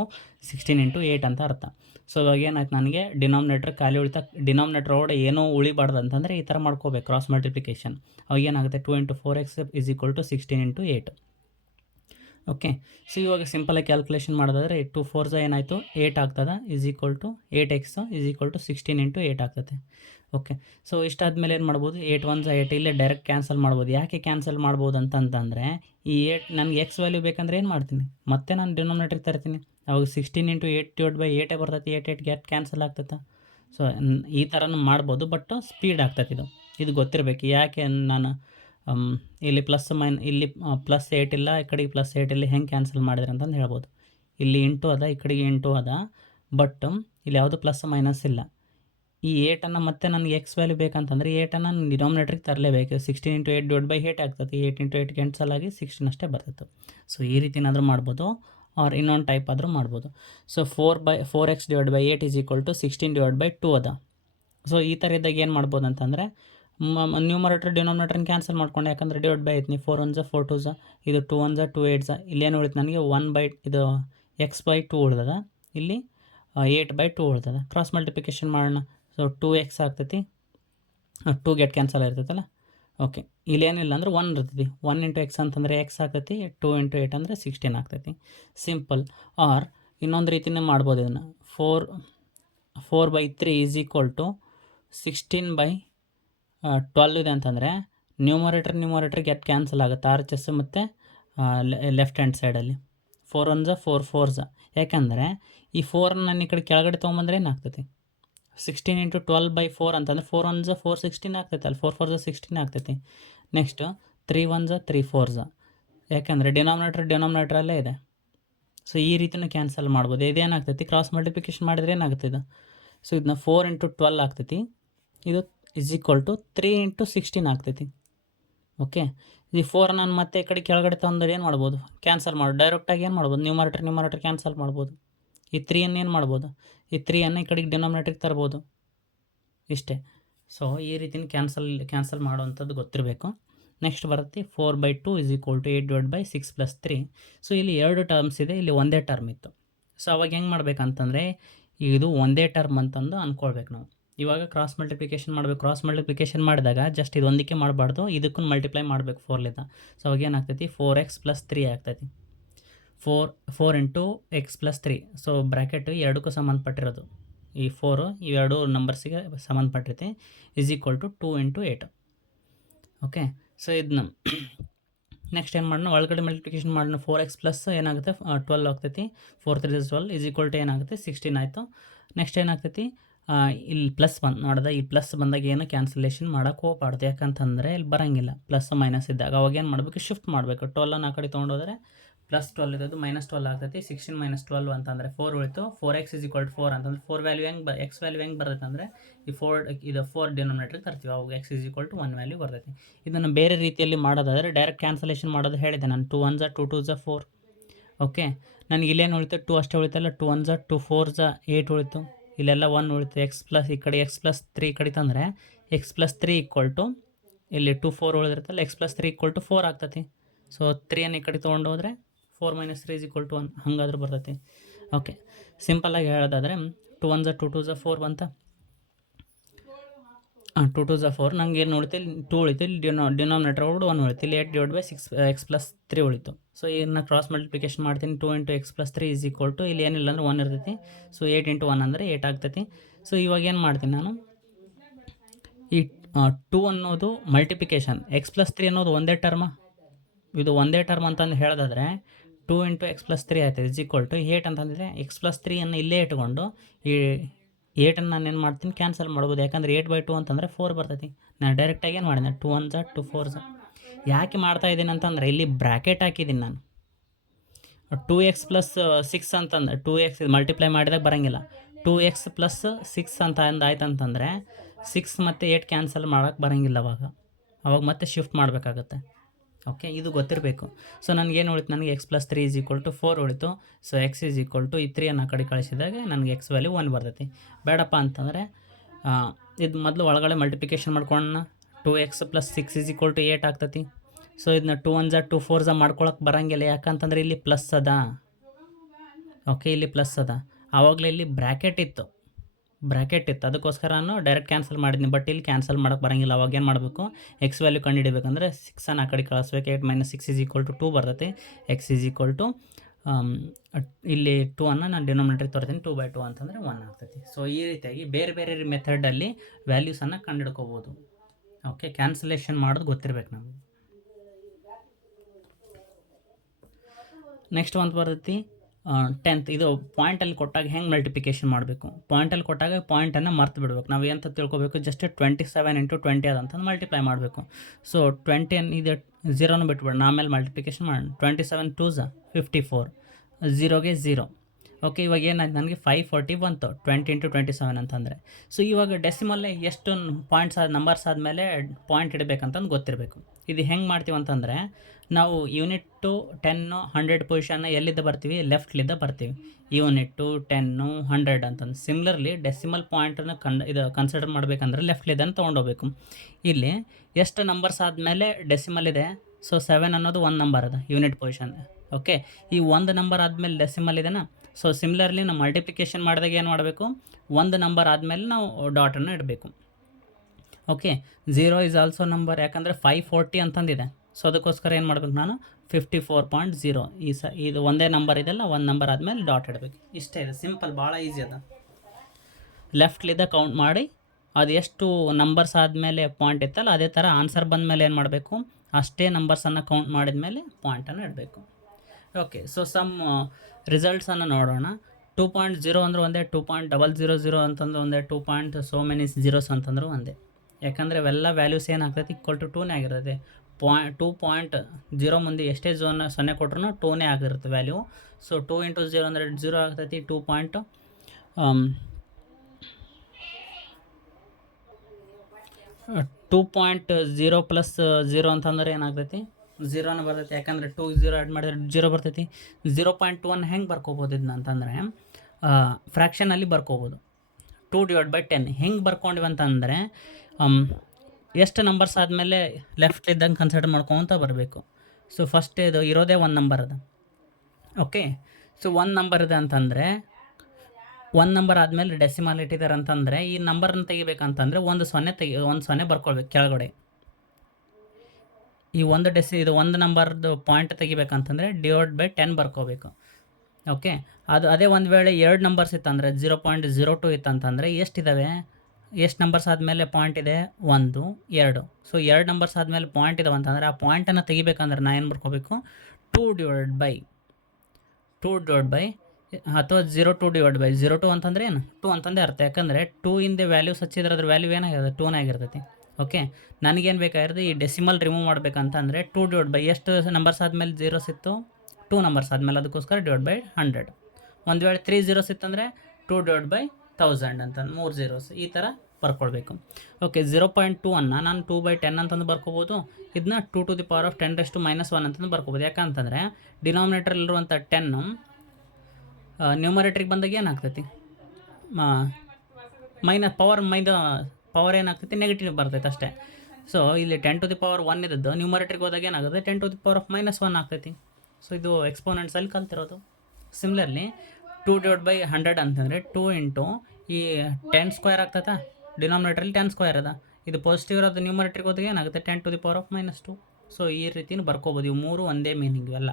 16 × 8 ಅಂತ ಅರ್ಥ. ಸೊ ಇವಾಗ ಏನಾಯ್ತು, ನನಗೆ ಡಿನಾಮಿನೇಟ್ರ್ ಖಾಲಿ ಉಳಿತಾ, ಡಿನಾಮಿನೇಟ್ರ್ ಒಳಗಡೆ ಏನೂ ಉಳಿಬಾರ್ದು ಅಂತಂದರೆ ಈ ಥರ ಮಾಡ್ಕೋಬೇಕು ಕ್ರಾಸ್ ಮಲ್ಟಿಪ್ಲಿಕೇಶನ್. ಅವಾಗ ಏನಾಗುತ್ತೆ, 2 × 4x = 16 × 8. ಓಕೆ, ಸೊ ಇವಾಗ ಸಿಂಪಲಾಗಿ ಕ್ಯಾಲ್ಕುಲೇಷನ್ ಮಾಡೋದಾದರೆ 2 4s ಏನಾಯಿತು 8 ಆಗ್ತದೆ, = 8x = 16 × 8 ಆಗ್ತದೆ. ಓಕೆ, ಸೊ ಇಷ್ಟಾದಮೇಲೆ ಏನು ಮಾಡ್ಬೋದು, 8 1s 8 ಇಲ್ಲೇ ಡೈರೆಕ್ಟ್ ಕ್ಯಾನ್ಸಲ್ ಮಾಡ್ಬೋದು. ಯಾಕೆ ಕ್ಯಾನ್ಸಲ್ ಮಾಡ್ಬೋದು ಅಂತಂದರೆ ಈ 8 ನನಗೆ x ವ್ಯಾಲ್ಯೂ ಬೇಕಂದ್ರೆ ಏನು ಮಾಡ್ತೀನಿ, ಮತ್ತೆ ನಾನು ಡಿನಾಮಿನೇಟ್ರಿಗೆ ತರ್ತೀನಿ. ಅವಾಗ 16 × 8 / 8 ಬರ್ತೈತಿ. 8 ಕ್ಯಾನ್ಸಲ್ ಆಗ್ತೈತೆ. ಸೊ ಈ ಥರನೂ ಮಾಡ್ಬೋದು, ಬಟ್ ಸ್ಪೀಡ್ ಆಗ್ತೈತಿ. ಇದು ಗೊತ್ತಿರಬೇಕು. ಯಾಕೆ ನಾನು ಇಲ್ಲಿ ಇಲ್ಲಿ +8 ಇಲ್ಲ, ಈ ಕಡೆಗೆ +8 ಇಲ್ಲಿ ಹೆಂಗೆ ಕ್ಯಾನ್ಸಲ್ ಮಾಡಿದ್ರೆ ಅಂತಂದು ಹೇಳ್ಬೋದು. ಇಲ್ಲಿ ಇಂಟು ಅದ, ಈ ಕಡೆಗೆ ಇಂಟು ಅದ, ಬಟ್ ಇಲ್ಲಿ ಯಾವುದು ಪ್ಲಸ್ ಮೈನಸ್ ಇಲ್ಲ. ಈ 8 ಮತ್ತೆ ನನಗೆ x ವ್ಯಾಲ್ಯೂ ಬೇಕಂತಂದರೆ 8 ಡಿನಾಮಿನೇಟ್ರಿಗೆ ತರಲೇಬೇಕು. 16 × 8 / 8 ಆಗ್ತದೆ. 8 × 8 ಕ್ಯಾನ್ಸಲ್ ಆಗಿ 16 ಅಷ್ಟೇ ಬರ್ತೈತೆ. ಸೊ ಈ ರೀತಿನಾದರೂ ಮಾಡ್ಬೋದು, ಆರ್ ಇನ್ನೊಂದು ಟೈಪ್ ಆದರೂ ಮಾಡ್ಬೋದು. ಸೊ 4x / 8 = 16/2 ಅದ. ಸೊ ಈ ಥರ ಇದ್ದಾಗ ಏನು ಮಾಡ್ಬೋದು ಅಂತಂದರೆ ನ್ಯೂಮರೇಟರ್ ಡಿನಾಮಿನೇಟ್ರನ್ನ ಕ್ಯಾನ್ಸಲ್ ಮಾಡ್ಕೊಂಡು, ಯಾಕಂದರೆ ಡಿವೈಡ್ ಬೈ 4 1s 4 2s, ಇದು 2 1s 2 8s, ಇಲ್ಲೇನು ಉಳಿತು ನನಗೆ 1 ಬೈ ಇದು x/2 ಉಳ್ದದ, ಇಲ್ಲಿ 8/2 ಉಳ್ದದ. ಕ್ರಾಸ್ ಮಲ್ಟಿಪ್ಲಿಕೇಶನ್ ಮಾಡೋಣ. ಸೊ 2x ಆಗ್ತೈತಿ, 2 ಗೆಟ್ ಕ್ಯಾನ್ಸಲ್ ಇರ್ತೈತಲ್ಲ. ಓಕೆ, ಇಲ್ಲಿ ಏನಿಲ್ಲ ಅಂದ್ರೆ 1 ಇರ್ತೈತಿ. 1 × x ಅಂತಂದರೆ x ಆಗ್ತೈತಿ, 2 × 8 ಅಂದರೆ 16 ಆಗ್ತೈತಿ. ಸಿಂಪಲ್. ಆರ್ ಇನ್ನೊಂದು ರೀತಿನೇ ಮಾಡ್ಬೋದು ಇದನ್ನು. 4/3 = 16/12 ಇದೆ ಅಂತಂದರೆ ನ್ಯೂಮರೇಟರ್ ಗೆಟ್ ಕ್ಯಾನ್ಸಲ್ ಆಗುತ್ತೆ ಆರ್ ಎಚ್ ಎಸ್ ಮತ್ತು ಲೆಫ್ಟ್ ಹ್ಯಾಂಡ್ ಸೈಡಲ್ಲಿ. 4 1 4 4 ಯಾಕಂದರೆ ಈ 4 ನಾನು ಈ ಕಡೆ ಕೆಳಗಡೆ ತೊಗೊಂಬಂದ್ರೆ ಏನಾಗ್ತೈತಿ, 16 × 12/4 ಅಂತಂದರೆ 4 1 4 16 ಆಗ್ತೈತೆ, ಅಲ್ಲಿ 4 4 16 ಆಗ್ತೈತಿ. ನೆಕ್ಸ್ಟು 3 1 3 4 ಯಾಕಂದರೆ ಡಿನಾಮಿನೇಟ್ರಲ್ಲೇ ಇದೆ. ಸೊ ಈ ರೀತಿಯೂ ಕ್ಯಾನ್ಸಲ್ ಮಾಡ್ಬೋದು. ಇದೇನಾಗ್ತೈತಿ, ಕ್ರಾಸ್ ಮಲ್ಟಿಪ್ಲಿಕೇಶನ್ ಮಾಡಿದ್ರೆ ಏನಾಗುತ್ತೆ ಇದು. ಸೊ ಇದನ್ನ 4 × 12 ಆಗ್ತೈತಿ, ಇದು = 3 × 16 ಆಗ್ತೈತಿ. ಓಕೆ, ಈ 4 ನಾನು ಮತ್ತೆ ಈ ಕಡೆ ಕೆಳಗಡೆ ತಂದರೆ ಏನು ಮಾಡ್ಬೋದು, ಕ್ಯಾನ್ಸಲ್ ಮಾಡಿ ಡೈರೆಕ್ಟಾಗಿ ಏನು ಮಾಡ್ಬೋದು, ನ್ಯೂಮರೇಟರ್ ಕ್ಯಾನ್ಸಲ್ ಮಾಡ್ಬೋದು. ಈ 3 ಏನು ಮಾಡ್ಬೋದು, ಈ 3 ಈ ಕಡೆಗೆ ಡಿನಾಮಿನೇಟರ್ಗೆ ತರ್ಬೋದು. ಇಷ್ಟೇ. ಸೊ ಈ ರೀತಿನ ಕ್ಯಾನ್ಸಲ್ ಮಾಡುವಂಥದ್ದು ಗೊತ್ತಿರಬೇಕು. ನೆಕ್ಸ್ಟ್ ಬರುತ್ತೆ 4/2 = 8/6 + 3. ಸೊ ಇಲ್ಲಿ 2 ಟರ್ಮ್ಸ್ ಇದೆ, ಇಲ್ಲಿ ಒಂದೇ ಟರ್ಮ್ ಇತ್ತು. ಸೊ ಅವಾಗ ಹೆಂಗೆ ಮಾಡ್ಬೇಕಂತಂದರೆ ಇದು ಒಂದೇ ಟರ್ಮ್ ಅಂತಂದು ಅಂದ್ಕೊಳ್ಬೇಕು ನಾವು. ಇವಾಗ ಕ್ರಾಸ್ ಮಲ್ಟಿಪ್ಲಿಕೇಶನ್ ಮಾಡಬೇಕು. ಕ್ರಾಸ್ ಮಲ್ಟಿಪ್ಲಿಕೇಶನ್ ಮಾಡಿದಾಗ ಜಸ್ಟ್ ಇದು ಒಂದಕ್ಕೆ ಮಾಡಬಾರ್ದು, ಇದಕ್ಕೂ ಮಲ್ಟಿಪ್ಲೈ ಮಾಡಬೇಕು 4ಲಿಂದ. ಸೊ ಅವಾಗ ಏನಾಗ್ತೈತಿ, 4x + 3 ಆಗ್ತೈತಿ. 4 × x + 3. ಸೊ ಬ್ರ್ಯಾಕೆಟು ಎರಡಕ್ಕೂ ಸಂಬಂಧಪಟ್ಟಿರೋದು. ಈ 4 ಇವೆರಡು ನಂಬರ್ಸಿಗೆ ಸಂಬಂಧಪಟ್ಟಿರುತ್ತೆ. = 2 × 8. ಓಕೆ, ಸೊ ಇದನ್ನ ನೆಕ್ಸ್ಟ್ ಏನು ಮಾಡೋಣ, ಒಳಗಡೆ ಮಲ್ಟಿಪ್ಲಿಕೇಶನ್ ಮಾಡೋಣ. 4x + ಏನಾಗುತ್ತೆ 12 ಆಗ್ತೈತಿ. 4 3 12 = ಏನಾಗುತ್ತೆ 16 ಆಯಿತು. ನೆಕ್ಸ್ಟ್ ಏನಾಗ್ತೈತಿ, ಇಲ್ಲಿ ಪ್ಲಸ್ ನೋಡಿದೆ, ಈ ಪ್ಲಸ್ ಬಂದಾಗ ಏನು ಕ್ಯಾನ್ಸಲೇಷನ್ ಮಾಡೋಕ್ಕೆ ಹೋಗ್ಬಾರ್ದು. ಯಾಕಂತಂದರೆ ಇಲ್ಲಿ ಬರೋಂಗಿಲ್ಲ ಪ್ಲಸ್ ಮೈನಸ್ ಇದ್ದಾಗ. ಅವಾಗ ಏನು ಮಾಡಬೇಕು, ಶಿಫ್ಟ್ ಮಾಡಬೇಕು. 12 ಆ ಕಡೆ ತೊಗೊಂಡೋದ್ರೆ +12 ಇರೋದು -12 ಆಗ್ತೈತಿ. 16 - 12 ಅಂತಂದರೆ 4 ಉಳಿತು. 4x = 4 ಅಂತಂದರೆ 4 ವ್ಯಾಲ್ಯೂ x ವ್ಯಾಲ್ಯೂ ಹೆಂಗೆ ಬರುತ್ತೆ ಅಂದರೆ ಈ 4 ಡಿನಾಮಿನೇಟ್ರಿಗೆ ತರ್ತೀವಿ, ಅವಾಗ x = 1 ವ್ಯಾಲ್ಯೂ ಬರ್ತೈತಿ. ಇದನ್ನು ಬೇರೆ ರೀತಿಯಲ್ಲಿ ಮಾಡೋದಾದರೆ ಡೈರೆಕ್ಟ್ ಕ್ಯಾನ್ಸಲೇಷನ್ ಮಾಡೋದು ಹೇಳಿದೆ ನಾನು. 2 1 2 2 4. ಓಕೆ, ನನಗೆ ಇಲ್ಲೇನು ಉಳಿತು, 2 ಅಷ್ಟೇ ಉಳಿತಲ್ಲ. 2 1 2 4 8 ಉಳಿತು. ಇಲ್ಲೆಲ್ಲ 1 ಉಳಿತು. ಈ ಕಡೆ x + 3 ಈ ಕಡೆ ತಂದರೆ x + 3 = ಇಲ್ಲಿ 2 4 ಉಳಿದಿರುತ್ತಲ್ಲ, x + 3 = 4 ಆಗ್ತೈತಿ. ಸೊ 3 ಈ ಕಡೆ ತೊಗೊಂಡೋದ್ರೆ 4 - 3 = 1 ಹಾಗಾದ್ರೂ ಬರ್ತೈತಿ. ಓಕೆ, ಸಿಂಪಲ್ಲಾಗಿ ಹೇಳೋದಾದರೆ 2 1 2 2 4 ಬಂತ. 2 2 4 ನಂಗೆ ಏನು ಉಳಿತು, ಇಲ್ಲಿ 2 ಉಳಿತು. ಇಲ್ಲಿ ಡಿನಾಮಿನೇಟರ್ ಒಳಗಡೆ 1 ಉಳಿತು. ಇಲ್ಲಿ 8/6 x + 3 ಉಳಿತು. ಸೊ ಇದನ್ನ ಕ್ರಾಸ್ ಮಲ್ಟಿಪ್ಲಿಕೇಶನ್ ಮಾಡ್ತೀನಿ. 2 × x + 3 = ಇಲ್ಲಿ ಏನಿಲ್ಲ ಅಂದ್ರೆ 1 ಇರ್ತೈತಿ. ಸೊ 8 × 1 ಅಂದರೆ 8 ಆಗ್ತೈತಿ. ಸೊ ಇವಾಗ ಏನು ಮಾಡ್ತೀನಿ ನಾನು, ಈ 2 ಅನ್ನೋದು ಮಲ್ಟಿಪ್ಲಿಕೇಶನ್, x + 3 ಅನ್ನೋದು ಒಂದೇ ಟರ್ಮ. ಇದು ಒಂದೇ ಟರ್ಮ್ ಅಂತಂದು ಹೇಳೋದಾದರೆ 2 × x + 3 ಆಯ್ತು = 8 ಅಂತಂದರೆ x + 3 ಇಲ್ಲೇ ಇಟ್ಕೊಂಡು ಈ 8 ನಾನು ಏನು ಮಾಡ್ತೀನಿ, ಕ್ಯಾನ್ಸಲ್ ಮಾಡ್ಬೋದು. ಯಾಕಂದರೆ 8/2 ಅಂತಂದರೆ 4 ಬರ್ತೈತಿ. ನಾನು ಡೈರೆಕ್ಟಾಗಿ ಏನು ಮಾಡಿದೆ, 2 1 2 4. ಯಾಕೆ ಮಾಡ್ತಾ ಇದ್ದೀನಿ ಅಂತಂದರೆ ಇಲ್ಲಿ ಬ್ರ್ಯಾಕೆಟ್ ಹಾಕಿದ್ದೀನಿ ನಾನು. 2x + 6 ಅಂತಂದ್ರೆ 2x ಮಲ್ಟಿಪ್ಲೈ ಮಾಡಿದಾಗ ಬರೋಂಗಿಲ್ಲ. 2x + 6 ಅಂತ ಆಯ್ತಂತಂದರೆ 6 ಮತ್ತು 8 ಕ್ಯಾನ್ಸಲ್ ಮಾಡೋಕ್ಕೆ ಬರೋಂಗಿಲ್ಲ. ಅವಾಗ ಮತ್ತೆ ಶಿಫ್ಟ್ ಮಾಡಬೇಕಾಗತ್ತೆ. ಓಕೆ, ಇದು ಗೊತ್ತಿರಬೇಕು. ಸೊ ನನಗೇನು ಉಳಿತು, ನನಗೆ x + 3 = 4 ಉಳಿತು. ಸೊ x = ಈ 3 ಆ ಕಡೆ ಕಳಿಸಿದಾಗ ನನಗೆ x ವ್ಯಾಲ್ಯೂ 1 ಬರ್ತೈತಿ. ಬೇಡಪ್ಪ ಅಂತಂದರೆ ಇದು ಮೊದಲು ಒಳಗಡೆ ಮಲ್ಟಿಪ್ಲಿಕೇಶನ್ ಮಾಡ್ಕೊಳ್ಳೋಣ. 2x + 6 = 8 ಆಗ್ತೈತಿ. ಸೊ ಇದನ್ನ 2 1 2 4 ಮಾಡ್ಕೊಳಕ್ಕೆ ಬರೋಂಗಿಲ್ಲ. ಯಾಕಂತಂದರೆ ಇಲ್ಲಿ ಪ್ಲಸ್ ಅದ. ಓಕೆ, ಇಲ್ಲಿ ಪ್ಲಸ್ ಅದ. ಆವಾಗಲೇ ಇಲ್ಲಿ ಬ್ರ್ಯಾಕೆಟ್ ಇತ್ತು, ಅದಕ್ಕೋಸ್ಕರ ನಾನು ಡೈರೆಕ್ಟ್ ಕ್ಯಾನ್ಸಲ್ ಮಾಡಿದ್ನಿ. ಬಟ್ ಇಲ್ಲಿ ಕ್ಯಾನ್ಸಲ್ ಮಾಡೋಕ್ಕೆ ಬರೋಂಗಿಲ್ಲ. ಅವಾಗ ಏನು ಮಾಡಬೇಕು, x ವ್ಯಾಲ್ಯೂ ಕಂಡುಹಿಡಿಬೇಕಂದ್ರೆ 6 ಆ ಕಡೆ ಕಳಿಸ್ಬೇಕು. 8 - 6 = 2 ಬರ್ತೈತಿ. x = ಇಲ್ಲಿ 2 ನಾನು ಡಿನಾಮಿನೇಟರ್ ತರ್ತೀನಿ. 2/2 ಅಂತಂದರೆ 1 ಆಗ್ತೈತಿ. ಸೊ ಈ ರೀತಿಯಾಗಿ ಬೇರೆ ಬೇರೆ ಮೆಥಡಲ್ಲಿ ವ್ಯಾಲ್ಯೂಸನ್ನು ಕಂಡುಹಿಡ್ಕೋಬೋದು. ಓಕೆ, ಕ್ಯಾನ್ಸಲೇಷನ್ ಮಾಡೋದು ಗೊತ್ತಿರಬೇಕು ನಮಗೆ. ನೆಕ್ಸ್ಟ್ ಒಂದು ಬರ್ತೈತಿ 10th. ಇದು ಪಾಯಿಂಟಲ್ಲಿ ಕೊಟ್ಟಾಗ ಹೆಂಗೆ ಮಲ್ಟಿಪ್ಲಿಕೇಶನ್ ಮಾಡಬೇಕು. ಪಾಯಿಂಟಲ್ಲಿ ಕೊಟ್ಟಾಗ ಪಾಯಿಂಟನ್ನು ಮರ್ತು ಬಿಡಬೇಕು. ನಾವು ಎಂತ ತಿಳ್ಕೊಬೇಕು, ಜಸ್ಟ್ 27 × 20 ಅದಂತಂದು ಮಲ್ಟಿಪ್ಲೈ ಮಾಡಬೇಕು. ಸೊ 20 ಇದು 0 ಬಿಟ್ಬಿಡೋಣ, ಆಮೇಲೆ ಮಲ್ಟಿಪ್ಲಿಕೇಶನ್ ಮಾಡೋಣ. 27 2 54, 0ಗೆ 0. ಓಕೆ, ಇವಾಗ ಏನಾಯ್ತು, ನನಗೆ 540 ಬಂತು 20 × 27 ಅಂತಂದರೆ. ಸೊ ಇವಾಗ ಡೆಸಿಮಲ್ಲೇ ಎಷ್ಟು ನಂಬರ್ಸ್ ಆದಮೇಲೆ ಪಾಯಿಂಟ್ ಇಡಬೇಕಂತಂದು ಗೊತ್ತಿರಬೇಕು. ಇದು ಹೆಂಗೆ ಮಾಡ್ತೀವಿ ಅಂತಂದರೆ, ನಾವು ಯೂನಿಟ್ಟು 10 100 ಪೊಸಿಷನ್ನ ಎಲ್ಲಿದ್ದ ಬರ್ತೀವಿ, ಲೆಫ್ಟ್ಲಿದ್ದ ಬರ್ತೀವಿ. ಯೂನಿಟ್ಟು 10 100 ಅಂತಂದು. ಸಿಮ್ಲರ್ಲಿ ಡೆಸಿಮಲ್ ಪಾಯಿಂಟನ್ನು ಕನ್ಸಿಡರ್ ಮಾಡಬೇಕಂದ್ರೆ ಲೆಫ್ಟ್ಲಿದ್ದನ್ನು ತೊಗೊಂಡೋಗ್ಬೇಕು. ಇಲ್ಲಿ ಎಷ್ಟು ನಂಬರ್ಸ್ ಆದಮೇಲೆ ಡೆಸಿಮಲ್ ಇದೆ. ಸೊ 7 ಅನ್ನೋದು 1 ನಂಬರ್ ಅದ ಯೂನಿಟ್ ಪೊಸಿಷನ್. ಓಕೆ, ಈ ಒಂದು ನಂಬರ್ ಆದಮೇಲೆ ಡೆಸಿಮಲ್ ಇದೆನಾ. ಸೊ ಸಿಮಿಲರ್ಲಿ ನಾವು ಮಲ್ಟಿಪ್ಲಿಕೇಶನ್ ಮಾಡಿದಾಗ ಏನು ಮಾಡಬೇಕು, ಒಂದು ನಂಬರ್ ಆದಮೇಲೆ ನಾವು ಡಾಟನ್ನು ಇಡಬೇಕು. ಓಕೆ, 0 ಈಸ್ ಆಲ್ಸೋ ನಂಬರ್, ಯಾಕಂದರೆ 540 ಅಂತಂದಿದೆ. ಸೊ ಅದಕ್ಕೋಸ್ಕರ ಏನು ಮಾಡಬೇಕು, ನಾನು 54.0 ಇದು ಒಂದೇ ನಂಬರ್ ಇದೆಲ್ಲ, ಒಂದು ನಂಬರ್ ಆದಮೇಲೆ ಡಾಟ್ ಇಡಬೇಕು. ಇಷ್ಟೇ ಇದೆ, ಸಿಂಪಲ್, ಭಾಳ ಈಸಿ ಅದ. ಲೆಫ್ಟ್ಲಿದ್ದ ಕೌಂಟ್ ಮಾಡಿ ಅದು ಎಷ್ಟು ನಂಬರ್ಸ್ ಆದಮೇಲೆ ಪಾಯಿಂಟ್ ಇತ್ತಲ್ಲ, ಅದೇ ಥರ ಆನ್ಸರ್ ಬಂದ ಮೇಲೆ ಏನು ಮಾಡಬೇಕು, ಅಷ್ಟೇ ನಂಬರ್ಸನ್ನು ಕೌಂಟ್ ಮಾಡಿದ ಮೇಲೆ ಪಾಯಿಂಟನ್ನು ಇಡಬೇಕು. ಓಕೆ, ಸೊ ಸಮ್ ರಿಸಲ್ಟ್ಸನ್ನು ನೋಡೋಣ. 2.0 ಅಂದ್ರೆ ಒಂದೇ, 2.000 ಅಂತಂದ್ರೆ ಒಂದೇ, 2 so many zeros ಅಂತಂದ್ರೆ ಒಂದೇ. ಯಾಕಂದರೆ ಇವೆಲ್ಲ ವ್ಯಾಲ್ಯೂಸ್ ಏನಾಗ್ತೈತಿ, = 2ನೇ ಆಗಿರ್ತೈತೆ. 2.0 ಮುಂದೆ ಎಷ್ಟೇ ಸೊನ್ನೆ ಕೊಟ್ರೂ 2ನೇ ಆಗಿರುತ್ತೆ ವ್ಯಾಲ್ಯೂ. ಸೊ 2 × 0 ಅಂದರೆ 0 ಆಗ್ತೈತಿ. 2.0 + 0 ಅಂತಂದ್ರೆ ಏನಾಗ್ತೈತಿ, 0ನ ಬರ್ತೈತಿ. ಯಾಕಂದರೆ 2 0 ಆ್ಯಡ್ ಮಾಡಿದ್ರೆ 0 ಬರ್ತೈತಿ. 0.1 ಹೆಂಗೆ ಬರ್ಕೋಬೋದು ಇದನ್ನ ಅಂತಂದರೆ, ಫ್ರ್ಯಾಕ್ಷನಲ್ಲಿ ಬರ್ಕೋಬೋದು. 2/10 ಹೆಂಗೆ ಬರ್ಕೊಂಡಿವಿ ಅಂತಂದರೆ, ಎಷ್ಟು ನಂಬರ್ಸ್ ಆದಮೇಲೆ ಲೆಫ್ಟ್ ಇದ್ದಂಗೆ ಕನ್ಸಿಡರ್ ಮಾಡ್ಕೊತ ಬರಬೇಕು. ಸೊ ಫಸ್ಟ್ ಇದು ಇರೋದೇ ಒಂದು ನಂಬರ್ ಅದ. ಓಕೆ, ಸೊ ಒಂದು ನಂಬರ್ ಇದೆ ಅಂತಂದರೆ, ಒಂದು ನಂಬರ್ ಆದಮೇಲೆ ಡೆಸಿಮಲ್ ಇಟ್ಟಿದ್ದಾರೆ ಅಂತಂದರೆ, ಈ ನಂಬರನ್ನ ತೆಗಿಬೇಕಂತಂದರೆ ಒಂದು ಸೊನ್ನೆ ಬರ್ಕೊಳ್ಬೇಕು ಕೆಳಗಡೆ. ಈ ಇದು ಒಂದು ನಂಬರ್ದು ಪಾಯಿಂಟ್ ತೆಗಿಬೇಕಂತಂದರೆ /10 ಬರ್ಕೋಬೇಕು. ಓಕೆ, ಅದೇ ಒಂದು ವೇಳೆ 2 ನಂಬರ್ಸ್ ಇತ್ತಂದರೆ 0.02 ಇತ್ತಂತಂದರೆ ಎಷ್ಟಿದ್ದಾವೆ, ಎಷ್ಟು ನಂಬರ್ಸ್ ಆದಮೇಲೆ ಪಾಯಿಂಟ್ ಇದೆ, 1 2. ಸೊ 2 ನಂಬರ್ಸ್ ಆದಮೇಲೆ ಪಾಯಿಂಟ್ ಇದಾವೆ ಅಂತಂದರೆ ಆ ಪಾಯಿಂಟನ್ನು ತೆಗಿಬೇಕಂದ್ರೆ ನಾನು ಏನು ಬರ್ಕೋಬೇಕು, 2/2 ಅಥವಾ 02/02 ಅಂತಂದರೆ ಏನು, 2 ಅಂತಂದೇ ಅರ್ಥ. ಯಾಕಂದರೆ 2 ಇಂದ ವ್ಯಾಲ್ಯೂಸ್ ಹಚ್ಚಿದ್ರೆ ಅದ್ರ ವ್ಯಾಲ್ಯೂ ಏನಾಗಿರುತ್ತೆ, 2ನೇ ಆಗಿರ್ತೈತಿ. ಓಕೆ, ನನಗೇನು ಬೇಕಾಗಿರುತ್ತೆ, ಈ ಡೆಸಿಮಲ್ ರಿಮೂವ್ ಮಾಡಬೇಕಂತಂದರೆ 2/, ಎಷ್ಟು ನಂಬರ್ಸ್ ಆದಮೇಲೆ ಜೀರೋಸ್ ಇತ್ತು, 2 ನಂಬರ್ಸ್ ಆದಮೇಲೆ, ಅದಕ್ಕೋಸ್ಕರ /100. ಒಂದು ವೇಳೆ 3 zeros ಇತ್ತಂದರೆ 2/1000 ಅಂತ 3 zeros, ಈ ಥರ ಬರ್ಕೊಳ್ಬೇಕು. ಓಕೆ, 0.2 ನಾನು 2/10 ಅಂತಂದು ಬರ್ಕೋಬೋದು. ಇದನ್ನ 2 to the power of 10⁻⁻1 ಅಂತಂದು ಬರ್ಕೋಬೋದು. ಯಾಕಂತಂದರೆ ಡಿನಾಮಿನೇಟರಲ್ಲಿರುವಂಥ 10 ನ್ಯೂಮರೇಟ್ರಿಗೆ ಬಂದಾಗ ಏನಾಗ್ತೈತಿ, ಪವರ್ ಏನಾಗ್ತೈತಿ, ನೆಗೆಟಿವ್ ಬರ್ತೈತೆ ಅಷ್ಟೇ. ಸೊ ಇಲ್ಲಿ 10 to the power 1 ಇದ್ದದ್ದು ನ್ಯೂಮರೇಟ್ರಿಗೆ ಹೋದಾಗ ಏನಾಗುತ್ತೆ, 10 to the power of -1 ಆಗ್ತೈತಿ. ಸೊ ಇದು ಎಕ್ಸ್ಪೋನೆಂಟ್ಸಲ್ಲಿ ಕಲ್ತಿರೋದು. ಸಿಮಿಲರ್ಲಿ 2/100 ಅಂತಂದರೆ 2 × ಈ 10 ಸ್ಕ್ವೇರ್ ಆಗ್ತೈತಾ, ಡಿನಾಮಿನೇಟ್ರಲ್ಲಿ 10 ಸ್ಕ್ವೇರ್ ಅದ. ಇದು ಪಾಸಿಟಿವ್ ಇರೋದು ನ್ಯೂಮರೇಟ್ರಿಗೆ ಹೋದಾಗ ಏನಾಗುತ್ತೆ, 10 to the power of -2. So ಈ ರೀತಿನೂ ಬರ್ಕೋಬೋದು. ಇವು ಮೂರು ಒಂದೇ ಮೀನಿಂಗ್ ಇವೆಲ್ಲ.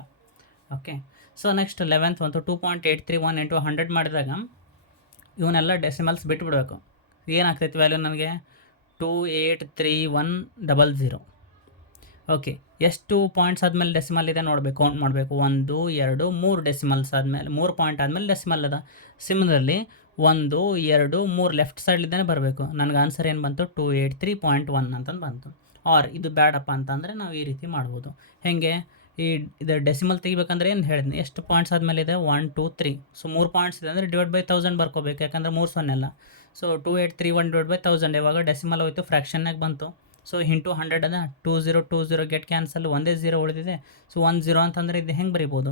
ಓಕೆ, ಸೊ ನೆಕ್ಸ್ಟ್ 11th ಒಂದು 2.831 × 100 ಮಾಡಿದಾಗ ಇವನ್ನೆಲ್ಲ ಡೆಸಿಮಲ್ಸ್ ಬಿಟ್ಬಿಡ್ಬೇಕು. ಏನಾಗ್ತೈತಿ ವ್ಯಾಲ್ಯೂ ನನಗೆ, 283,100. ಓಕೆ, ಎಷ್ಟು ಪಾಯಿಂಟ್ಸ್ ಆದಮೇಲೆ ಡೆಸಿಮಲ್ ಇದೆ ನೋಡಬೇಕು, ಕೌಂಟ್ ಮಾಡಬೇಕು. 1 2 3 ಡೆಸಿಮಲ್ಸ್ ಆದಮೇಲೆ, 3 ಪಾಯಿಂಟ್ ಆದಮೇಲೆ ಡೆಸಿಮಲ್ ಅದ. ಸಿಮಿಲರ್ಲಿ 1 2 3 ಲೆಫ್ಟ್ ಸೈಡ್ಲಿದ್ದಾನೆ ಬರಬೇಕು. ನನಗೆ ಆನ್ಸರ್ ಏನು ಬಂತು, 283.1 ಅಂತಂದು ಬಂತು. ಆರ್ ಇದು ಬೇಡಪ್ಪ ಅಂತಂದರೆ ನಾವು ಈ ರೀತಿ ಮಾಡ್ಬೋದು. ಹೇಗೆ, ಇದು ಡೆಸಿಮಲ್ ತೆಗಿಬೇಕಂದ್ರೆ ಏನು ಹೇಳಿದ್ನಿ, ಎಷ್ಟು ಪಾಯಿಂಟ್ಸ್ ಆದಮೇಲೆ ಇದೆ, 1 2 3. ಸೊ 3 ಪಾಯಿಂಟ್ಸ್ ಇದೆ ಅಂದರೆ /1000 ಬರ್ಕೋಬೇಕು. ಯಾಕಂದರೆ 3 0 ಅಲ್ಲ. ಸೊ 2831 /1000. ಇವಾಗ ಡೆಸಿಮಲ್ ಹೋಯ್ತು, ಫ್ರ್ಯಾಕ್ಷನ್ನಾಗ ಬಂತು. ಸೊ ಇಂಟು 100 ಅದ, 2020 ಗೆಟ್ ಕ್ಯಾನ್ಸಲ್, ಒಂದೇ 0 ಉಳಿದಿದೆ. ಸೊ 1 0 ಅಂತಂದರೆ ಇದು ಹೆಂಗೆ ಬರಿಬೋದು,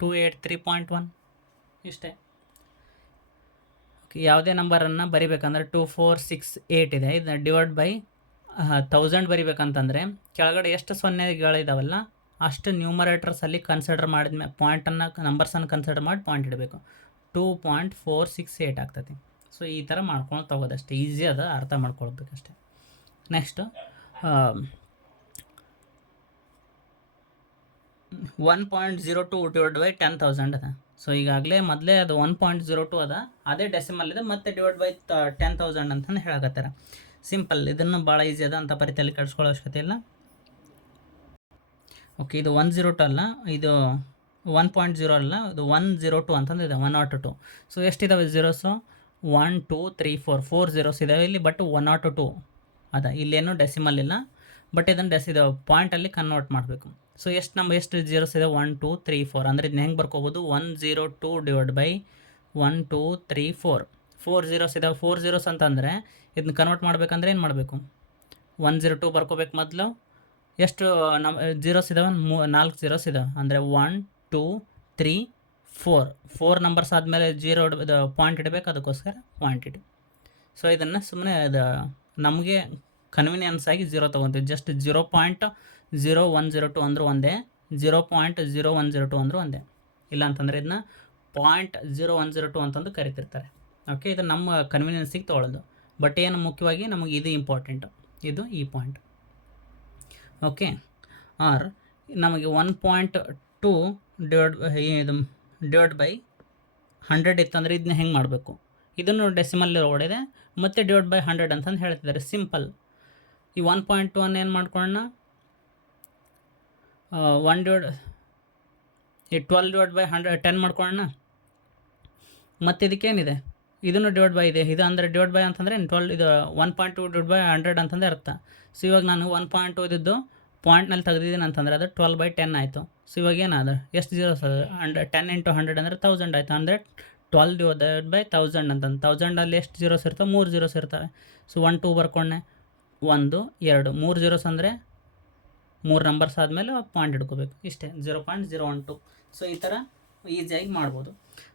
283.1 ಇಷ್ಟೇ. ಓಕೆ, ಯಾವುದೇ ನಂಬರನ್ನು ಬರಿಬೇಕಂದ್ರೆ 2468 ಇದೆ, ಇದನ್ನ /1000 ಬರಿಬೇಕಂತಂದರೆ ಕೆಳಗಡೆ ಎಷ್ಟು ಸೊನ್ನೆಗಳಿದಾವಲ್ಲ ಅಷ್ಟು ನ್ಯೂಮರೇಟರ್ಸಲ್ಲಿ ಕನ್ಸಿಡರ್ ಮಾಡಿದ್ಮೇಲೆ ನಂಬರ್ಸನ್ನು ಕನ್ಸಿಡರ್ ಮಾಡಿ ಪಾಯಿಂಟ್ ಇಡಬೇಕು. 2.468 ಆಗ್ತೈತಿ. ಸೊ ಈ ಥರ ಮಾಡ್ಕೊಂಡು ತಗೋದಷ್ಟೇ, ಈಸಿ ಅದ, ಅರ್ಥ ಮಾಡ್ಕೊಳ್ಬೇಕಷ್ಟೆ. ನೆಕ್ಸ್ಟ್ 1.02 / 10,000 ಅದ. ಸೊ ಈಗಾಗಲೇ ಮೊದಲೇ ಅದು 1.02 ಅದ, ಅದೇ ಡೆಸಿಮಲ್ ಇದೆ, ಮತ್ತು /10,000 ಅಂತಂದು ಹೇಳಕತ್ತಾರೆ. ಸಿಂಪಲ್, ಇದನ್ನು ಭಾಳ ಈಸಿ ಅದ, ಅಂತ ಪರಿತೆಯಲ್ಲಿ ಕಳ್ಸ್ಕೊಳ್ಳೋ ಅವಶ್ಯಕತೆ ಇಲ್ಲ. ಓಕೆ, ಇದು 102 ಅಲ್ಲ, ಇದು 1.0 ಅಲ್ಲ, ಇದು 102 ಅಂತಂದಿದೆ, 102. ಸೊ ಎಷ್ಟಿದಾವೆ ಜೀರೋಸು, 1 2 3 4 zeros ಇದಾವೆ ಇಲ್ಲಿ. ಬಟ್ 102 ಅದ, ಇಲ್ಲೇನು ಡೆಸಿಮಲ್ ಇಲ್ಲ. ಬಟ್ ಇದನ್ನು ಇದು ಪಾಯಿಂಟಲ್ಲಿ ಕನ್ವರ್ಟ್ ಮಾಡಬೇಕು. ಸೊ ಎಷ್ಟು ಜೀರೋಸ್ ಇದೆ, 1 2 3 4. ಅಂದರೆ ಇದನ್ನ ಹೆಂಗೆ ಬರ್ಕೋಬೋದು, 102 / 1 2 3 4. 4 zeros ಇದಾವೆ. 4 zeros ಅಂತಂದರೆ ಇದನ್ನ ಕನ್ವರ್ಟ್ ಮಾಡಬೇಕಂದ್ರೆ ಏನು ಮಾಡಬೇಕು, 102 ಬರ್ಕೋಬೇಕು ಮೊದಲು. ಎಷ್ಟು ಜೀರೋಸ್ ಇದಾವೆ, 4 zeros ಇದಾವೆ. ಅಂದರೆ 1 2 3 4 ನಂಬರ್ಸ್ ಆದಮೇಲೆ ಪಾಯಿಂಟ್ ಇಡಬೇಕು, ಅದಕ್ಕೋಸ್ಕರ ಪಾಯಿಂಟ್ ಇಡಿ. ಸೊ ಇದನ್ನು ಸುಮ್ಮನೆ ನಮಗೆ ಕನ್ವಿನಿಯನ್ಸ್ ಆಗಿ 0 ತೊಗೊತೀವಿ. ಜಸ್ಟ್ 0.0102 ಅಂದರೂ ಒಂದೇ, 0.0102 ಅಂದರೂ ಒಂದೇ, ಇಲ್ಲ ಅಂತಂದರೆ ಇದನ್ನ 0.0102 ಅಂತಂದು ಕರಿತಿರ್ತಾರೆ. ಓಕೆ, ಇದು ನಮ್ಮ ಕನ್ವೀನಿಯನ್ಸಿಗೆ ತೊಗೊಳ್ಳೋದು. ಬಟ್ ಏನು ಮುಖ್ಯವಾಗಿ ನಮಗೆ ಇದು ಇಂಪಾರ್ಟೆಂಟು, ಇದು ಈ ಪಾಯಿಂಟ್. ಓಕೆ, ಆರ್ ನಮಗೆ 1.2 ಡಿವೈಡ್ ಬೈ 100 ಇತ್ತಂದರೆ ಇದನ್ನ ಹೆಂಗೆ ಮಾಡಬೇಕು, ಇದನ್ನು ಡೆಸಿಮಲ್ ಒಳಗಡೆ ಮತ್ತೆ ಡಿವೈಡ್ ಬೈ 100 ಅಂತಂದು ಹೇಳ್ತಿದ್ದಾರೆ. ಸಿಂಪಲ್. ಈ 1.2 ಅನ್ನು ಏನು ಮಾಡ್ಕೊಳ್ಳೋಣ, 12 ಡಿವೈಡ್ ಬೈ 10 ಮಾಡ್ಕೊಳ್ಳೋಣ. ಮತ್ತು ಇದಕ್ಕೇನಿದೆ, ಇದನ್ನು ಡಿವೈಡ್ ಬೈ ಇದೆ, ಇದು ಅಂದರೆ ಡಿವೈಡ್ ಬೈ ಅಂತಂದರೆ 12, ಇದು 1.2 ಡಿವೈಡ್ ಬೈ 100 ಅಂತಂದರೆ ಅರ್ಥ. ಸೊ ಇವಾಗ ನಾನು 1.2 ಇದ್ದು ಪಾಯಿಂಟ್ನಲ್ಲಿ ತೆಗೆದಿದ್ದೀನಿ ಅಂತಂದರೆ ಅದು 12/10 ಆಯಿತು. ಸೊ ಇವಾಗ ಏನಾದ, ಎಷ್ಟು ಜೀರೋಸ್ ಅದು, 10 × 100 ಅಂದರೆ 1000 ಆಯಿತು. ಅಂದರೆ 12 ಡಿವೈಡ್ ಬೈ 1000 ಅಂತಂದು 1000ಅಲ್ಲಿ ಎಷ್ಟು ಜೀರೋಸ್ ಇರ್ತವೆ, 3 ಜೀರೋಸ್ ಇರ್ತವೆ. ಸೊ 1 2 ಬರ್ಕೊಂಡೆ, 1 2 3 ಜೀರೋಸ್ ಅಂದರೆ 3 ನಂಬರ್ಸ್ ಆದಮೇಲೆ ಪಾಯಿಂಟ್ ಹಿಡ್ಕೋಬೇಕು, ಇಷ್ಟೇ 0.012. ಸೊ ಈ ಥರ ಈಸಿಯಾಗಿ ಮಾಡ್ಬೋದು.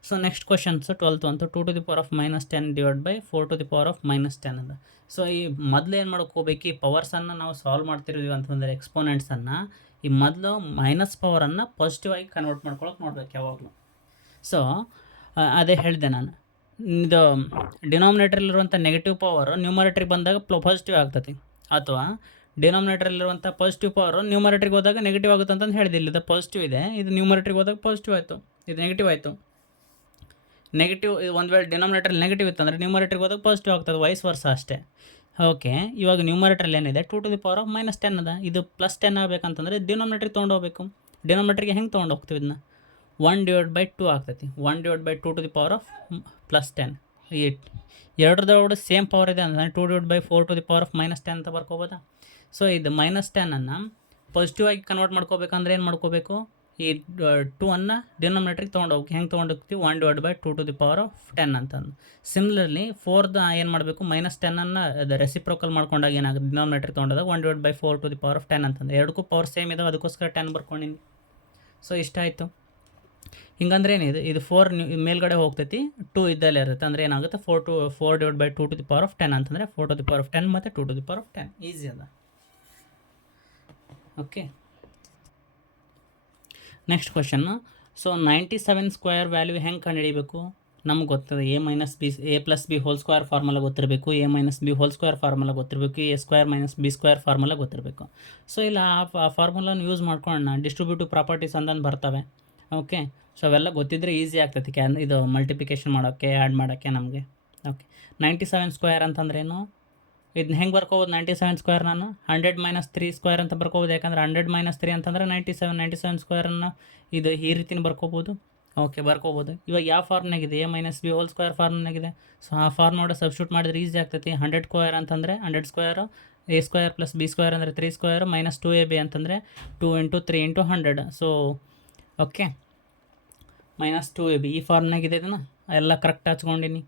ಸೊ ನೆಕ್ಸ್ಟ್ ಕ್ವಶನ್ಸ್ 12th ಅಂತ 2 to the power of -10 divide by 4 to the power of -10 ಅಂತ. ಸೊ ಈ ಮೊದಲು ಏನು ಮಾಡೋಕೆ ಹೋಗ್ಬೇಕು, ಈ ಪವರ್ಸನ್ನು ನಾವು ಸಾಲ್ವ್ ಮಾಡ್ತಿರ್ತೀವಿ ಅಂತಂದರೆ ಎಕ್ಸ್ಪೋನೆಂಟ್ಸನ್ನು, ಈ ಮೊದಲು ಮೈನಸ್ ಪವರನ್ನು ಪಾಸಿಟಿವ್ ಆಗಿ ಕನ್ವರ್ಟ್ ಮಾಡ್ಕೊಳಕ್ಕೆ ನೋಡ್ಬೇಕು ಯಾವಾಗಲೂ. ಸೊ ಅದೇ ಹೇಳಿದೆ ನಾನು, ಇದು ಡಿನಾಮಿನೇಟ್ರಲ್ಲಿರುವಂಥ ನೆಗೆಟಿವ್ ಪವರು ನ್ಯೂಮರೇಟ್ರಿಗೆ ಬಂದಾಗ ಪಾಸಿಟಿವ್ ಆಗ್ತದೆ, ಅಥವಾ ಡಿನಾಮಿನೇಟ್ರಲ್ಲಿರುವಂಥ ಪಾಸಿಟಿವ್ ಪವರು ನ್ಯೂಮರೇಟ್ರಿಗೆ ಹೋದಾಗ ನೆಗೆಟಿವ್ ಆಗುತ್ತೆ ಅಂತಂದು ಹೇಳಿದೆ. ಇಲ್ಲಿದೆ ಪಾಸಿಟಿವ್ ಇದೆ, ಇದು ನ್ಯೂಮರೇಟ್ರಿಗೆ ಹೋದಾಗ ಪಾಸಿಟಿವ್ ಆಯಿತು, ಇದು ನೆಗೆಟಿವ್ ಆಯಿತು. ನೆಗೆಟಿವ್ ಒಂದು ವೇಳೆ ಡಿನಾಮಿನೇಟ್ರಲ್ಲಿ ನೆಗೆಟಿವ್ ಇತ್ತಂದರೆ ನ್ಯೂಮರೇಟ್ರಿಗೆ ಹೋದಾಗ ಪಾಸಿಟಿವ್ ಆಗ್ತದೆ, ವೈಸ್ ವರ್ಸ ಅಷ್ಟೇ. ಓಕೆ, ಇವಾಗ ನ್ಯೂಮರೇಟ್ರಲ್ಲಿ ಏನಿದೆ 2 to the power of -10 ಅದ, ಇದು +10 ಆಗಬೇಕಂತಂದರೆ ಡಿನಾಮಿನೇಟ್ರಿಗೆ ತೊಗೊಂಡು ಹೋಗಬೇಕು. ಡಿನಾಮಿನೇಟ್ರಿಗೆ ಹೆಂಗೆ ತೊಗೊಂಡು ಹೋಗ್ತೀವಿ ಇದನ್ನ, 1 ಡಿವೈಡ್ ಬೈ 2 ಆಗ್ತೈತಿ. 1 divide by 2 to the power of +10. ಈ ಎರಡರದೊಳಗಡೆ ಸೇಮ್ ಪವರ್ ಇದೆ ಅಂದರೆ 2 divide by 4 to the power of -10 ಅಂತ ಬರ್ಕೋಬೋದಾ. ಸೊ ಇದು -10ಅನ್ನು ಪಾಸಿಟಿವ್ ಆಗಿ ಕನ್ವರ್ಟ್ ಮಾಡ್ಕೋಬೇಕಂದ್ರೆ ಏನು ಮಾಡ್ಕೋಬೇಕು, ಈ 2 ಅನ್ನು ಡಿನಾಮಿನೇಟ್ರಿಗೆ ತೊಗೊಂಡು ಹೋಗ್ಬೇಕು. ಹೆಂಗೆ ತೊಗೊಂಡು ಹೋಗ್ತೀವಿ, 1 divide by 2 to the power of 10 ಅಂತಂದು. ಸಿಮಿಲರ್ಲಿ 4ದ ಏನು ಮಾಡಬೇಕು, -10ಅನ್ನು ಅದು ರೆಸಿಪ್ರೋಕಲ್ ಮಾಡ್ಕೊಂಡಾಗ ಏನಾಗುತ್ತೆ, ಡಿನಾಮಿನೇಟ್ರಿಗೆ ತೊಗೊಂಡಾಗ 1 divide by 4 to the power of 10 ಅಂತಂದು. ಎರಡಕ್ಕೂ ಪವರ್ ಸೇಮ್ ಇದಾವೆ, ಅದಕ್ಕೋಸ್ಕರ 10 ಬರ್ಕೊಂಡಿನಿ. ಸೊ ಇಷ್ಟ ಆಯಿತು. ಹಿಂಗಂದ್ರೆ ಏನಿದೆ, ಇದು 4 ಮೇಲ್ಗಡೆ ಹೋಗ್ತೈತಿ, 2 ಇದ್ದಲ್ಲೇ ಇರುತ್ತೆ. ಅಂದರೆ ಏನಾಗುತ್ತೆ, 4 divide by 2 to the power of 10 ಅಂತಂದರೆ 4 to the power of 10 ಮತ್ತು 2 to the power of 10 easy ಅದ. Okay, next question. So 97 square value ಹೆಂಗೆ ಕಂಡುಹಿಡಿಬೇಕು, ನಮ್ಗೆ ಗೊತ್ತದೆ. a+b ಹೋಲ್ ಸ್ಕ್ವೇರ್ ಫಾರ್ಮುಲಾ ಗೊತ್ತಿರಬೇಕು, a-b ಹೋಲ್ ಸ್ಕ್ವೇರ್ ಫಾರ್ಮುಲಾ ಗೊತ್ತಿರಬೇಕು, a² - b² ಫಾರ್ಮುಲಾ ಗೊತ್ತಿರಬೇಕು. So ಇಲ್ಲ ಆ ಫಾರ್ಮುಲಾನ ಯೂಸ್ ಮಾಡ್ಕೊಳ್ಳೋಣ, ಡಿಸ್ಟ್ರಿಬ್ಯೂಟಿವ್ ಪ್ರಾಪರ್ಟೀಸ್ ಅಂತಂದು ಬರ್ತವೆ. ಓಕೆ, ಸೊ ಅವೆಲ್ಲ ಗೊತ್ತಿದ್ದರೆ ಈಸಿ ಆಗ್ತೈತಿ ಇದು ಮಲ್ಟಿಪ್ಲಿಕೇಶನ್ ಮಾಡೋಕ್ಕೆ, ಆ್ಯಡ್ ಮಾಡೋಕ್ಕೆ ನಮಗೆ. ಓಕೆ, 97 ಸ್ಕ್ವೇರ್ ಅಂತಂದ್ರೇನು, ಇದನ್ನ ಹೆಂಗೆ ಬರ್ಕೋಬೋದು, 97 ಸ್ಕ್ವೇರ್ ನಾನು 100 - 3 ಸ್ಕ್ವೇರ್ ಅಂತ ಬರ್ಕೋಬೋದು. ಯಾಕಂದರೆ 100 - 3 ಅಂತಂದರೆ 97 ಸ್ಕ್ವೇರನ್ನು ಇದು ಈ ರೀತಿನ ಬರ್ಕೋಬೋದು. ಓಕೆ, ಬರ್ಕೋಬೋದು. ಇವಾಗ ಯಾವ ಫಾರ್ಮ್ನಾಗಿದೆ, a-b ಹೋಲ್ ಸ್ಕ್ವೇರ್ ಫಾರ್ಮ್ನಾಗಿದೆ. ಸೊ ಆ ಫಾರ್ಮ್ ನೋಡಿ ಸಬ್ಸ್ಟಿಟ್ಯೂಟ್ ಮಾಡಿದ್ರೆ ಈಸಿ ಆಗ್ತೈತಿ. 100 ಸ್ಕ್ವೇರ್ ಅಂತಂದರೆ 100 ಸ್ಕ್ವೇರು, a² + b² ಅಂದರೆ 3 ಸ್ಕ್ವೇರು, -2ab ಅಂತಂದರೆ 2 × 3 × 100. ಸೊ ಓಕೆ, -2ab ಈ ಫಾರ್ಮ್ನಾಗಿದೆ. ಇದನ್ನು ಎಲ್ಲ ಕರೆಕ್ಟ್ ಹಚ್ಕೊಂಡಿನಿ.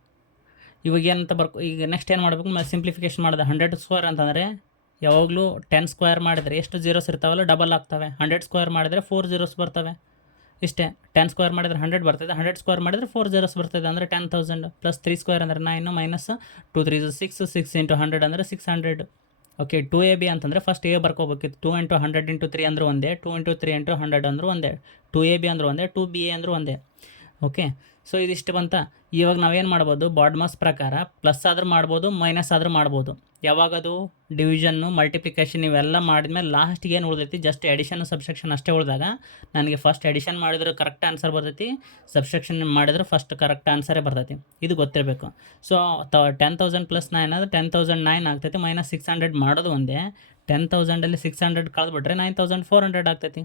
ಇವಾಗ ಏನಂತ ಈಗ ನೆಕ್ಸ್ಟ್ ಏನು ಮಾಡಬೇಕು, ಸಿಂಪ್ಲಿಫಿಕೇಶನ್ ಮಾಡಿದೆ. 100 ಸ್ಕ್ವೇರ್ ಅಂತಂದರೆ ಯಾವಾಗಲೂ 10 ಸ್ಕ್ವೇರ್ ಮಾಡಿದರೆ ಎಷ್ಟು ಜೀರೋಸ್ ಇರ್ತಾವಲ್ಲ ಡಬಲ್ ಆಗ್ತವೆ. 100 ಸ್ಕ್ವೇರ್ ಮಾಡಿದರೆ 4 ಜೀರೋಸ್ ಬರ್ತವೆ, ಇಷ್ಟೇ. 10 ಸ್ಕ್ವೇರ್ ಮಾಡಿದರೆ 100 ಬರ್ತದೆ, 100 ಸ್ಕ್ವೇರ್ ಮಾಡಿದರೆ 4 ಜೀರೋಸ್ ಬರ್ತದೆ, ಅಂದರೆ 10,000. + 3 ಸ್ಕ್ವೇರ್ ಅಂದರೆ 9, -2 3 6, 6 × 100 ಅಂದರೆ 600. ಓಕೆ, 2ab ಅಂತಂದರೆ ಫಸ್ಟ್ a ಬರ್ಕೋಬೇಕಿತ್ತು. 2 × 100 × 3 ಅಂದ್ರೆ ಒಂದೇ, 2 × 3 × 100 ಅಂದ್ರೆ ಒಂದೇ, 2ab ಅಂದ್ರೆ ಒಂದೇ, 2ba ಅಂದ್ರೆ ಒಂದೇ. ಓಕೆ, ಸೊ ಇದಿಷ್ಟು ಬಂತ. ಇವಾಗ ನಾವೇನು ಮಾಡ್ಬೋದು, ಬಾಡ್ ಮಾಸ್ ಪ್ರಕಾರ ಪ್ಲಸ್ ಆದರೂ ಮಾಡ್ಬೋದು, ಮೈನಸ್ ಆದರೂ ಮಾಡ್ಬೋದು. ಯಾವಾಗದು ಡಿವಿಷನ್ನು, ಮಲ್ಟಿಪ್ಲಿಕೇಶನ್ ಇವೆಲ್ಲ ಮಾಡಿದ್ಮೇಲೆ ಲಾಸ್ಟಿಗೆ ಏನು ಉಳಿದೈತಿ, ಜಸ್ಟ್ ಎಡಿಷನ್ ಸಬ್ಸ್ಟ್ರಾಕ್ಷನ್ ಅಷ್ಟೇ ಉಳಿದಾಗ ನನಗೆ ಫಸ್ಟ್ ಎಡಿಷನ್ ಮಾಡಿದ್ರೆ ಕರೆಕ್ಟ್ ಆನ್ಸರ್ ಬರ್ತೈತಿ, ಸಬ್ಸ್ಟ್ರಾಕ್ಷನ್ ಮಾಡಿದ್ರೆ ಫಸ್ಟ್ ಕರೆಕ್ಟ್ ಆನ್ಸರೇ ಬರ್ತೈತಿ. ಇದು ಗೊತ್ತಿರಬೇಕು. ಸೊ 10,000 + 9 ಅಂದರೆ 10,009 ಆಗ್ತೈತಿ. -600 ಮಾಡೋದು ಒಂದೇ, 10,000ಅಲ್ಲಿ 600 ಕಳೆದ್ಬಿಟ್ರೆ 9,400 ಆಗ್ತೈತಿ.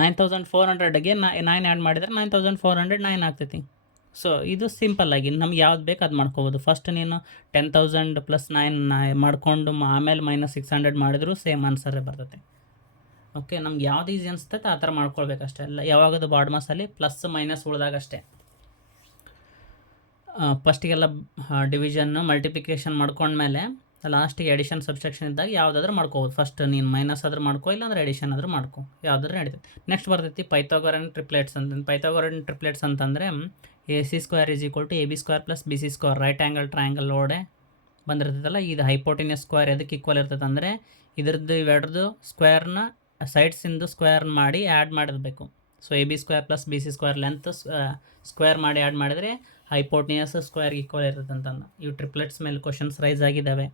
9,400ಗೆ 9 ಆ್ಯಡ್ ಮಾಡಿದರೆ 9,409 ಆಗ್ತೈತಿ. ಸೊ ಇದು ಸಿಂಪಲ್ಲಾಗಿ ನಮ್ಗೆ ಯಾವ್ದು ಬೇಕು ಅದು ಮಾಡ್ಕೋಬೋದು. ಫಸ್ಟ್ ನೀನು 10,000 + 9 ಮಾಡಿಕೊಂಡು ಆಮೇಲೆ -600 ಮಾಡಿದರೂ ಸೇಮ್ ಆನ್ಸರೇ ಬರ್ತೈತೆ. ಓಕೆ, ನಮ್ಗೆ ಯಾವ್ದು ಈಸಿ ಅನಿಸ್ತೈತೆ ಆ ಥರ ಮಾಡ್ಕೊಳ್ಬೇಕಷ್ಟೇ. ಎಲ್ಲ ಯಾವಾಗದು ಬಾಡ್ ಮಾಸಲ್ಲಿ ಪ್ಲಸ್ ಮೈನಸ್ ಉಳಿದಾಗಷ್ಟೇ. ಫಸ್ಟಿಗೆಲ್ಲ ಡಿವಿಷನ್ನು ಮಲ್ಟಿಪ್ಲಿಕೇಶನ್ ಮಾಡ್ಕೊಂಡ್ಮೇಲೆ ಲಾಸ್ಟಿಗೆ ಎಡಿಷನ್ ಸಬ್ಸ್ಟ್ರಾಕ್ಷನ್ ಇದ್ದಾಗ ಯಾವುದಾದ್ರೂ ಮಾಡ್ಕೋಬೋದು. ಫಸ್ಟ್ ನೀನು ಮೈನಸ್ ಆದರೂ ಮಾಡ್ಕೋ, ಇಲ್ಲಾಂದ್ರೆ ಎಡಿಷನ್ ಆದರೂ ಮಾಡ್ಕೋ, ಯಾವುದಾದ್ರೂ ನಡೀತೈತೆ. ನೆಕ್ಸ್ಟ್ ಬರ್ತೈತಿ ಪೈಥಾಗೋರನ್ ಟ್ರಿಪ್ಲೆಟ್ಸ್ ಅಂತ. ಪೈಥಾಗೋರನ್ ಟ್ರಿಪ್ಲೆಟ್ಸ್ ಅಂತಂದರೆ AC² = AB² + BC². Right angle triangle ಒಳಗಡೆ ಬಂದಿರ್ತೈತಲ್ಲ, ಇದು ಹೈಪೋಟಿನಿಯಸ್ ಸ್ಕ್ವೇರ್ ಎದಕ್ಕೆ ಈಕ್ವಲ್ ಇರ್ತೈತೆ ಅಂದರೆ ಇದ್ರದ್ದು ಇವೆರಡ್ದು ಸ್ಕ್ವೇರ್ನ ಸೈಡ್ಸಿಂದು ಸ್ಕ್ವೇರ್ ಮಾಡಿ ಆ್ಯಡ್ ಮಾಡಬೇಕು. So A B square plus B C square length square ಮಾಡಿ ಆ್ಯಡ್ ಮಾಡಿದರೆ ಹೈಪೋಟೆನ್ಯೂಸ್ ಸ್ಕ್ವೇರ್ ಈಕ್ವಲ್ ಇರುತ್ತೆ ಅಂತಂದು. ಇವು ಟ್ರಿಪ್ಲೆಟ್ಸ್ ಮೇಲೆ ಕ್ವಶನ್ಸ್ ರೈಸ್ ಆಗಿದ್ದಾವೆ.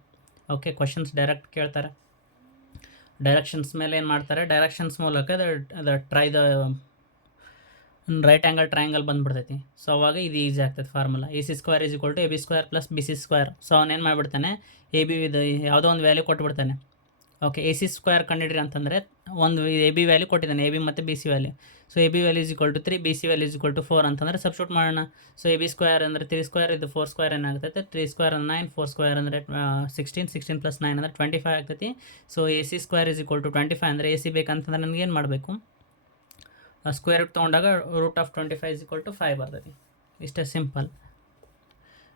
ಓಕೆ, ಕ್ವಶನ್ಸ್ ಡೈರೆಕ್ಟ್ ಕೇಳ್ತಾರೆ. ಡೈರೆಕ್ಷನ್ಸ್ ಮೇಲೆ ಏನು ಮಾಡ್ತಾರೆ, ಡೈರೆಕ್ಷನ್ಸ್ ಮೂಲಕ ರೈಟ್ ಆ್ಯಂಗಲ್ ಟ್ರಯಾಂಗಲ್ ಬಂದುಬಿಡ್ತೈತಿ. ಸೊ ಅವಾಗ ಇದು ಈಸಿ ಆಗ್ತೈತೆ formula. A C square is equal to A B square plus B C square. So ಅವನೇನು ಮಾಡಿಬಿಡ್ತಾನೆ, ಎ ಬಿ ಇದು ಯಾವುದೋ ಒಂದು ವ್ಯಾಲ್ಯೂ ಕೊಟ್ಬಿಡ್ತಾನೆ. ಓಕೆ, ಎ ಸಿ ಸ್ಕ್ವೇರ್ ಕಂಡಿಡ್ರಿ ಅಂತಂದರೆ ಒಂದು ಎ ಬಿ ವ್ಯಾಲ್ಯೂ ಕೊಟ್ಟಿದ್ದಾನೆ, ಎ ಬಿ ಮತ್ತು B C value. So A B value is equal to 3, B C value is equal to 4 ಅಂತಂದರೆ ಸಬ್ಸ್ಟಿಟ್ಯೂಟ್ ಮಾಡೋಣ. ಸೊ ಎ ಬಿ ಸ್ಕ್ವೇರ್ ಅಂದರೆ 3 square, ಇದು 4 square ಏನಾಗ್ತೈತೆ, 3 square ಅಂದರೆ 9, 4 ಸ್ಕ್ವೇರ್ ಅಂದರೆ 16, 16 ಪ್ಲಸ್ 9 ಅಂದರೆ 25 ಆಗ್ತೈತಿ. So A C square is equal to 25 ಅಂದರೆ A C ಬೇಕಂತಂದ್ರೆ ನನಗೆ ಏನು ಮಾಡಬೇಕು, ಸ್ಕ್ವೇರ್ ರೂಟ್ ತೊಗೊಂಡಾಗ root of 25 is equal to 5 ಬರ್ತೈತಿ. ಇಷ್ಟೇ ಸಿಂಪಲ್.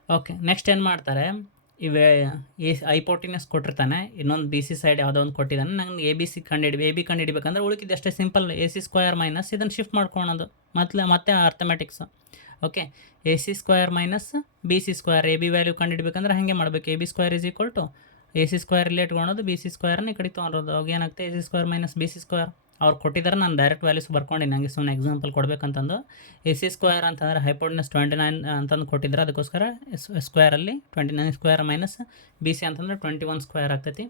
ಓಕೆ, ನೆಕ್ಸ್ಟ್ ಏನು ಮಾಡ್ತಾರೆ, ಇವೇ ಹೈಪೋಟೆನ್ಯೂಸ್ ಕೊಟ್ಟಿರ್ತಾನೆ, ಇನ್ನೊಂದು ಬಿ ಸಿ ಸೈಡ್ ಯಾವುದೋ ಒಂದು ಕೊಟ್ಟಿದ್ದಾನೆ, ನಂಗೆ ಎ ಬಿ ಕಂಡುಹಿಡಿಬೇಕಂದ್ರೆ ಉಳಿಕಿದ್ದು ಅಷ್ಟೇ simple. A C square minus ಇದನ್ನು ಶಿಫ್ಟ್ ಮಾಡ್ಕೊಳೋದು ಮತ್ತೆ arithmetics. Okay, A C square minus B C square, A B value ಕಂಡುಹಿಡ್ಬೇಕಂದ್ರೆ ಹಾಗೆ ಮಾಡಬೇಕು. A B square is equal to A C square ಇಲ್ಲೇ ಇಟ್ಕೊಳೋದು, ಬಿ ಸಿ ಸ್ಕ್ವೇರ್ನ ಈ ಕಡೆ ತೊಗೊಳೋದು. ಅವಾಗ ಏನಾಗುತ್ತೆ, A C square minus B C square. ಅವ್ರು ಕೊಟ್ಟಿದ್ದಾರೆ, ನಾನು ಡೈರೆಕ್ಟ್ ವ್ಯಾಲ್ಯೂಸ್ ಬರ್ಕೊಂಡು ನನಗೆ ಸುಮ್ಮನೆ ಎಕ್ಸಾಂಪಲ್ ಕೊಡಬೇಕಂತಂದು. ಎ ಸಿ ಸ್ಕ್ವೇರ್ ಅಂತಂದರೆ ಹೈಪೋಟೆನ್ಯೂಸ್ 29 ಅಂತಂದು ಕೊಟ್ಟಿದ್ದಾರೆ, ಅದಕ್ಕೋಸ್ಕರ ಸ್ಕ್ವೇರಲ್ಲಿ 29 ಸ್ಕ್ವೇರ್ ಮೈನಸ್ ಬಿ ಸಿ ಅಂತಂದರೆ 21 ಸ್ಕ್ವೇರ್ ಆಗ್ತೈತಿ.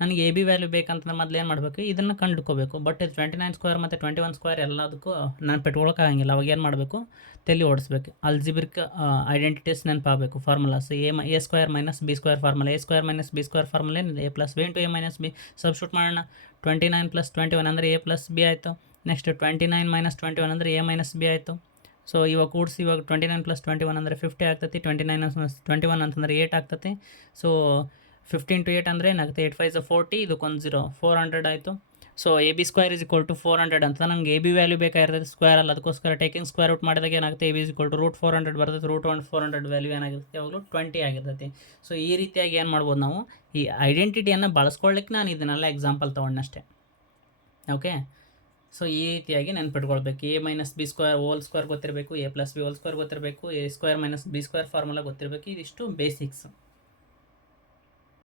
ನನಗೆ ಎ ಬಿ ವ್ಯಾಲ್ಯೂ ಬೇಕಂತಂದ್ರೆ ಮೊದಲು ಏನು ಮಾಡಬೇಕು, ಇದನ್ನು ಕಂಡುಕೋಬೇಕು. ಬಟ್ ಇದು 29 ಸ್ಕ್ವೇರ್ ಮತ್ತು 21 ಸ್ಕ್ವೇರ್ ಎಲ್ಲದಕ್ಕೂ ನಾನು ಪೆಟ್ಕೊಳಕ್ಕಾಗಂಗಿಲ್ಲ. ಅವಾಗ ಏನು ಮಾಡಬೇಕು, ತಲೆ ಓಡಿಸ್ಬೇಕು. ಅಲ್ಜಿಬ್ರಿಕ್ ಐಡೆಂಟಿಟೀಸ್ ನೆನಪಾಗಬೇಕು. Formulas A square minus B square formula, A square minus B square formula ಏನಿದೆ, A plus B into A minus B. Substitute ಮಾಡೋಣ. 29 ಪ್ಲಸ್ 21 ಅಂದರೆ ಎ ಪ್ಲಸ್ ಬಿ ಆಯಿತು. ನೆಕ್ಸ್ಟ್ 29 ಮೈನಸ್ 21 ಅಂದರೆ ಎ ಮೈನಸ್ ಬಿ ಆಯಿತು. So ಇವಾಗ ಕೂಡಿಸಿ, ಇವಾಗ 29 plus 21 ಅಂದರೆ 50 ಆಗ್ತೈತಿ. 29 ಅಂತಂದರೆ 8 ಆಗ್ತೈತಿ. ಸೊ 15 to 8 ಅಂದರೆ ಏನಾಗುತ್ತೆ, 8 5 40, ಇದಕ್ಕೊಂದು 0, 400 ಆಯಿತು. So A B square is equal to 400 ಅಂತ ನನಗೆ ಎ ಬಿ ವ್ಯಾಲ್ಯೂ ಬೇಕಾಗಿರ್ತದೆ ಸ್ಕ್ವೇರ್ ಅಲ್ಲ, ಅದಕ್ಕೋಸ್ಕರ ಟೇಕಿಂಗ್ ಸ್ಕ್ವೇರ್ ರೂಟ್ ಮಾಡಿದಾಗ ಏನಾಗುತ್ತೆ, A B is equal to root 400 ಬರ್ತೈತೆ. ರೂಟ್ 400 ವ್ಯಾಲ್ಯೂ ಏನಾಗಿರುತ್ತೆ, ಯಾವಾಗಲೂ 20 ಆಗಿರ್ತೈತಿ. ಸೊ ಈ ರೀತಿಯಾಗಿ ಏನು ಮಾಡ್ಬೋದು ನಾವು, ಈ ಐಡೆಂಟಿಟಿಯನ್ನು ಬಳಸ್ಕೊಳ್ಳಿಕ್ಕೆ ನಾನು ಇದನ್ನೆಲ್ಲ ಎಕ್ಸಾಂಪಲ್ ತೊಗೊಂಡಷ್ಟೇ. ಓಕೆ, ಸೊ ಈ ರೀತಿಯಾಗಿ ನೆನ್ಪಿಟ್ಕೊಳ್ಬೇಕು. A minus B square whole square ಗೊತ್ತಿರಬೇಕು, A plus B whole square ಗೊತ್ತಿರಬೇಕು, A square minus B square formula ಗೊತ್ತಿರಬೇಕು. ಇದಿಷ್ಟು ಬೇಸಿಕ್ಸ್.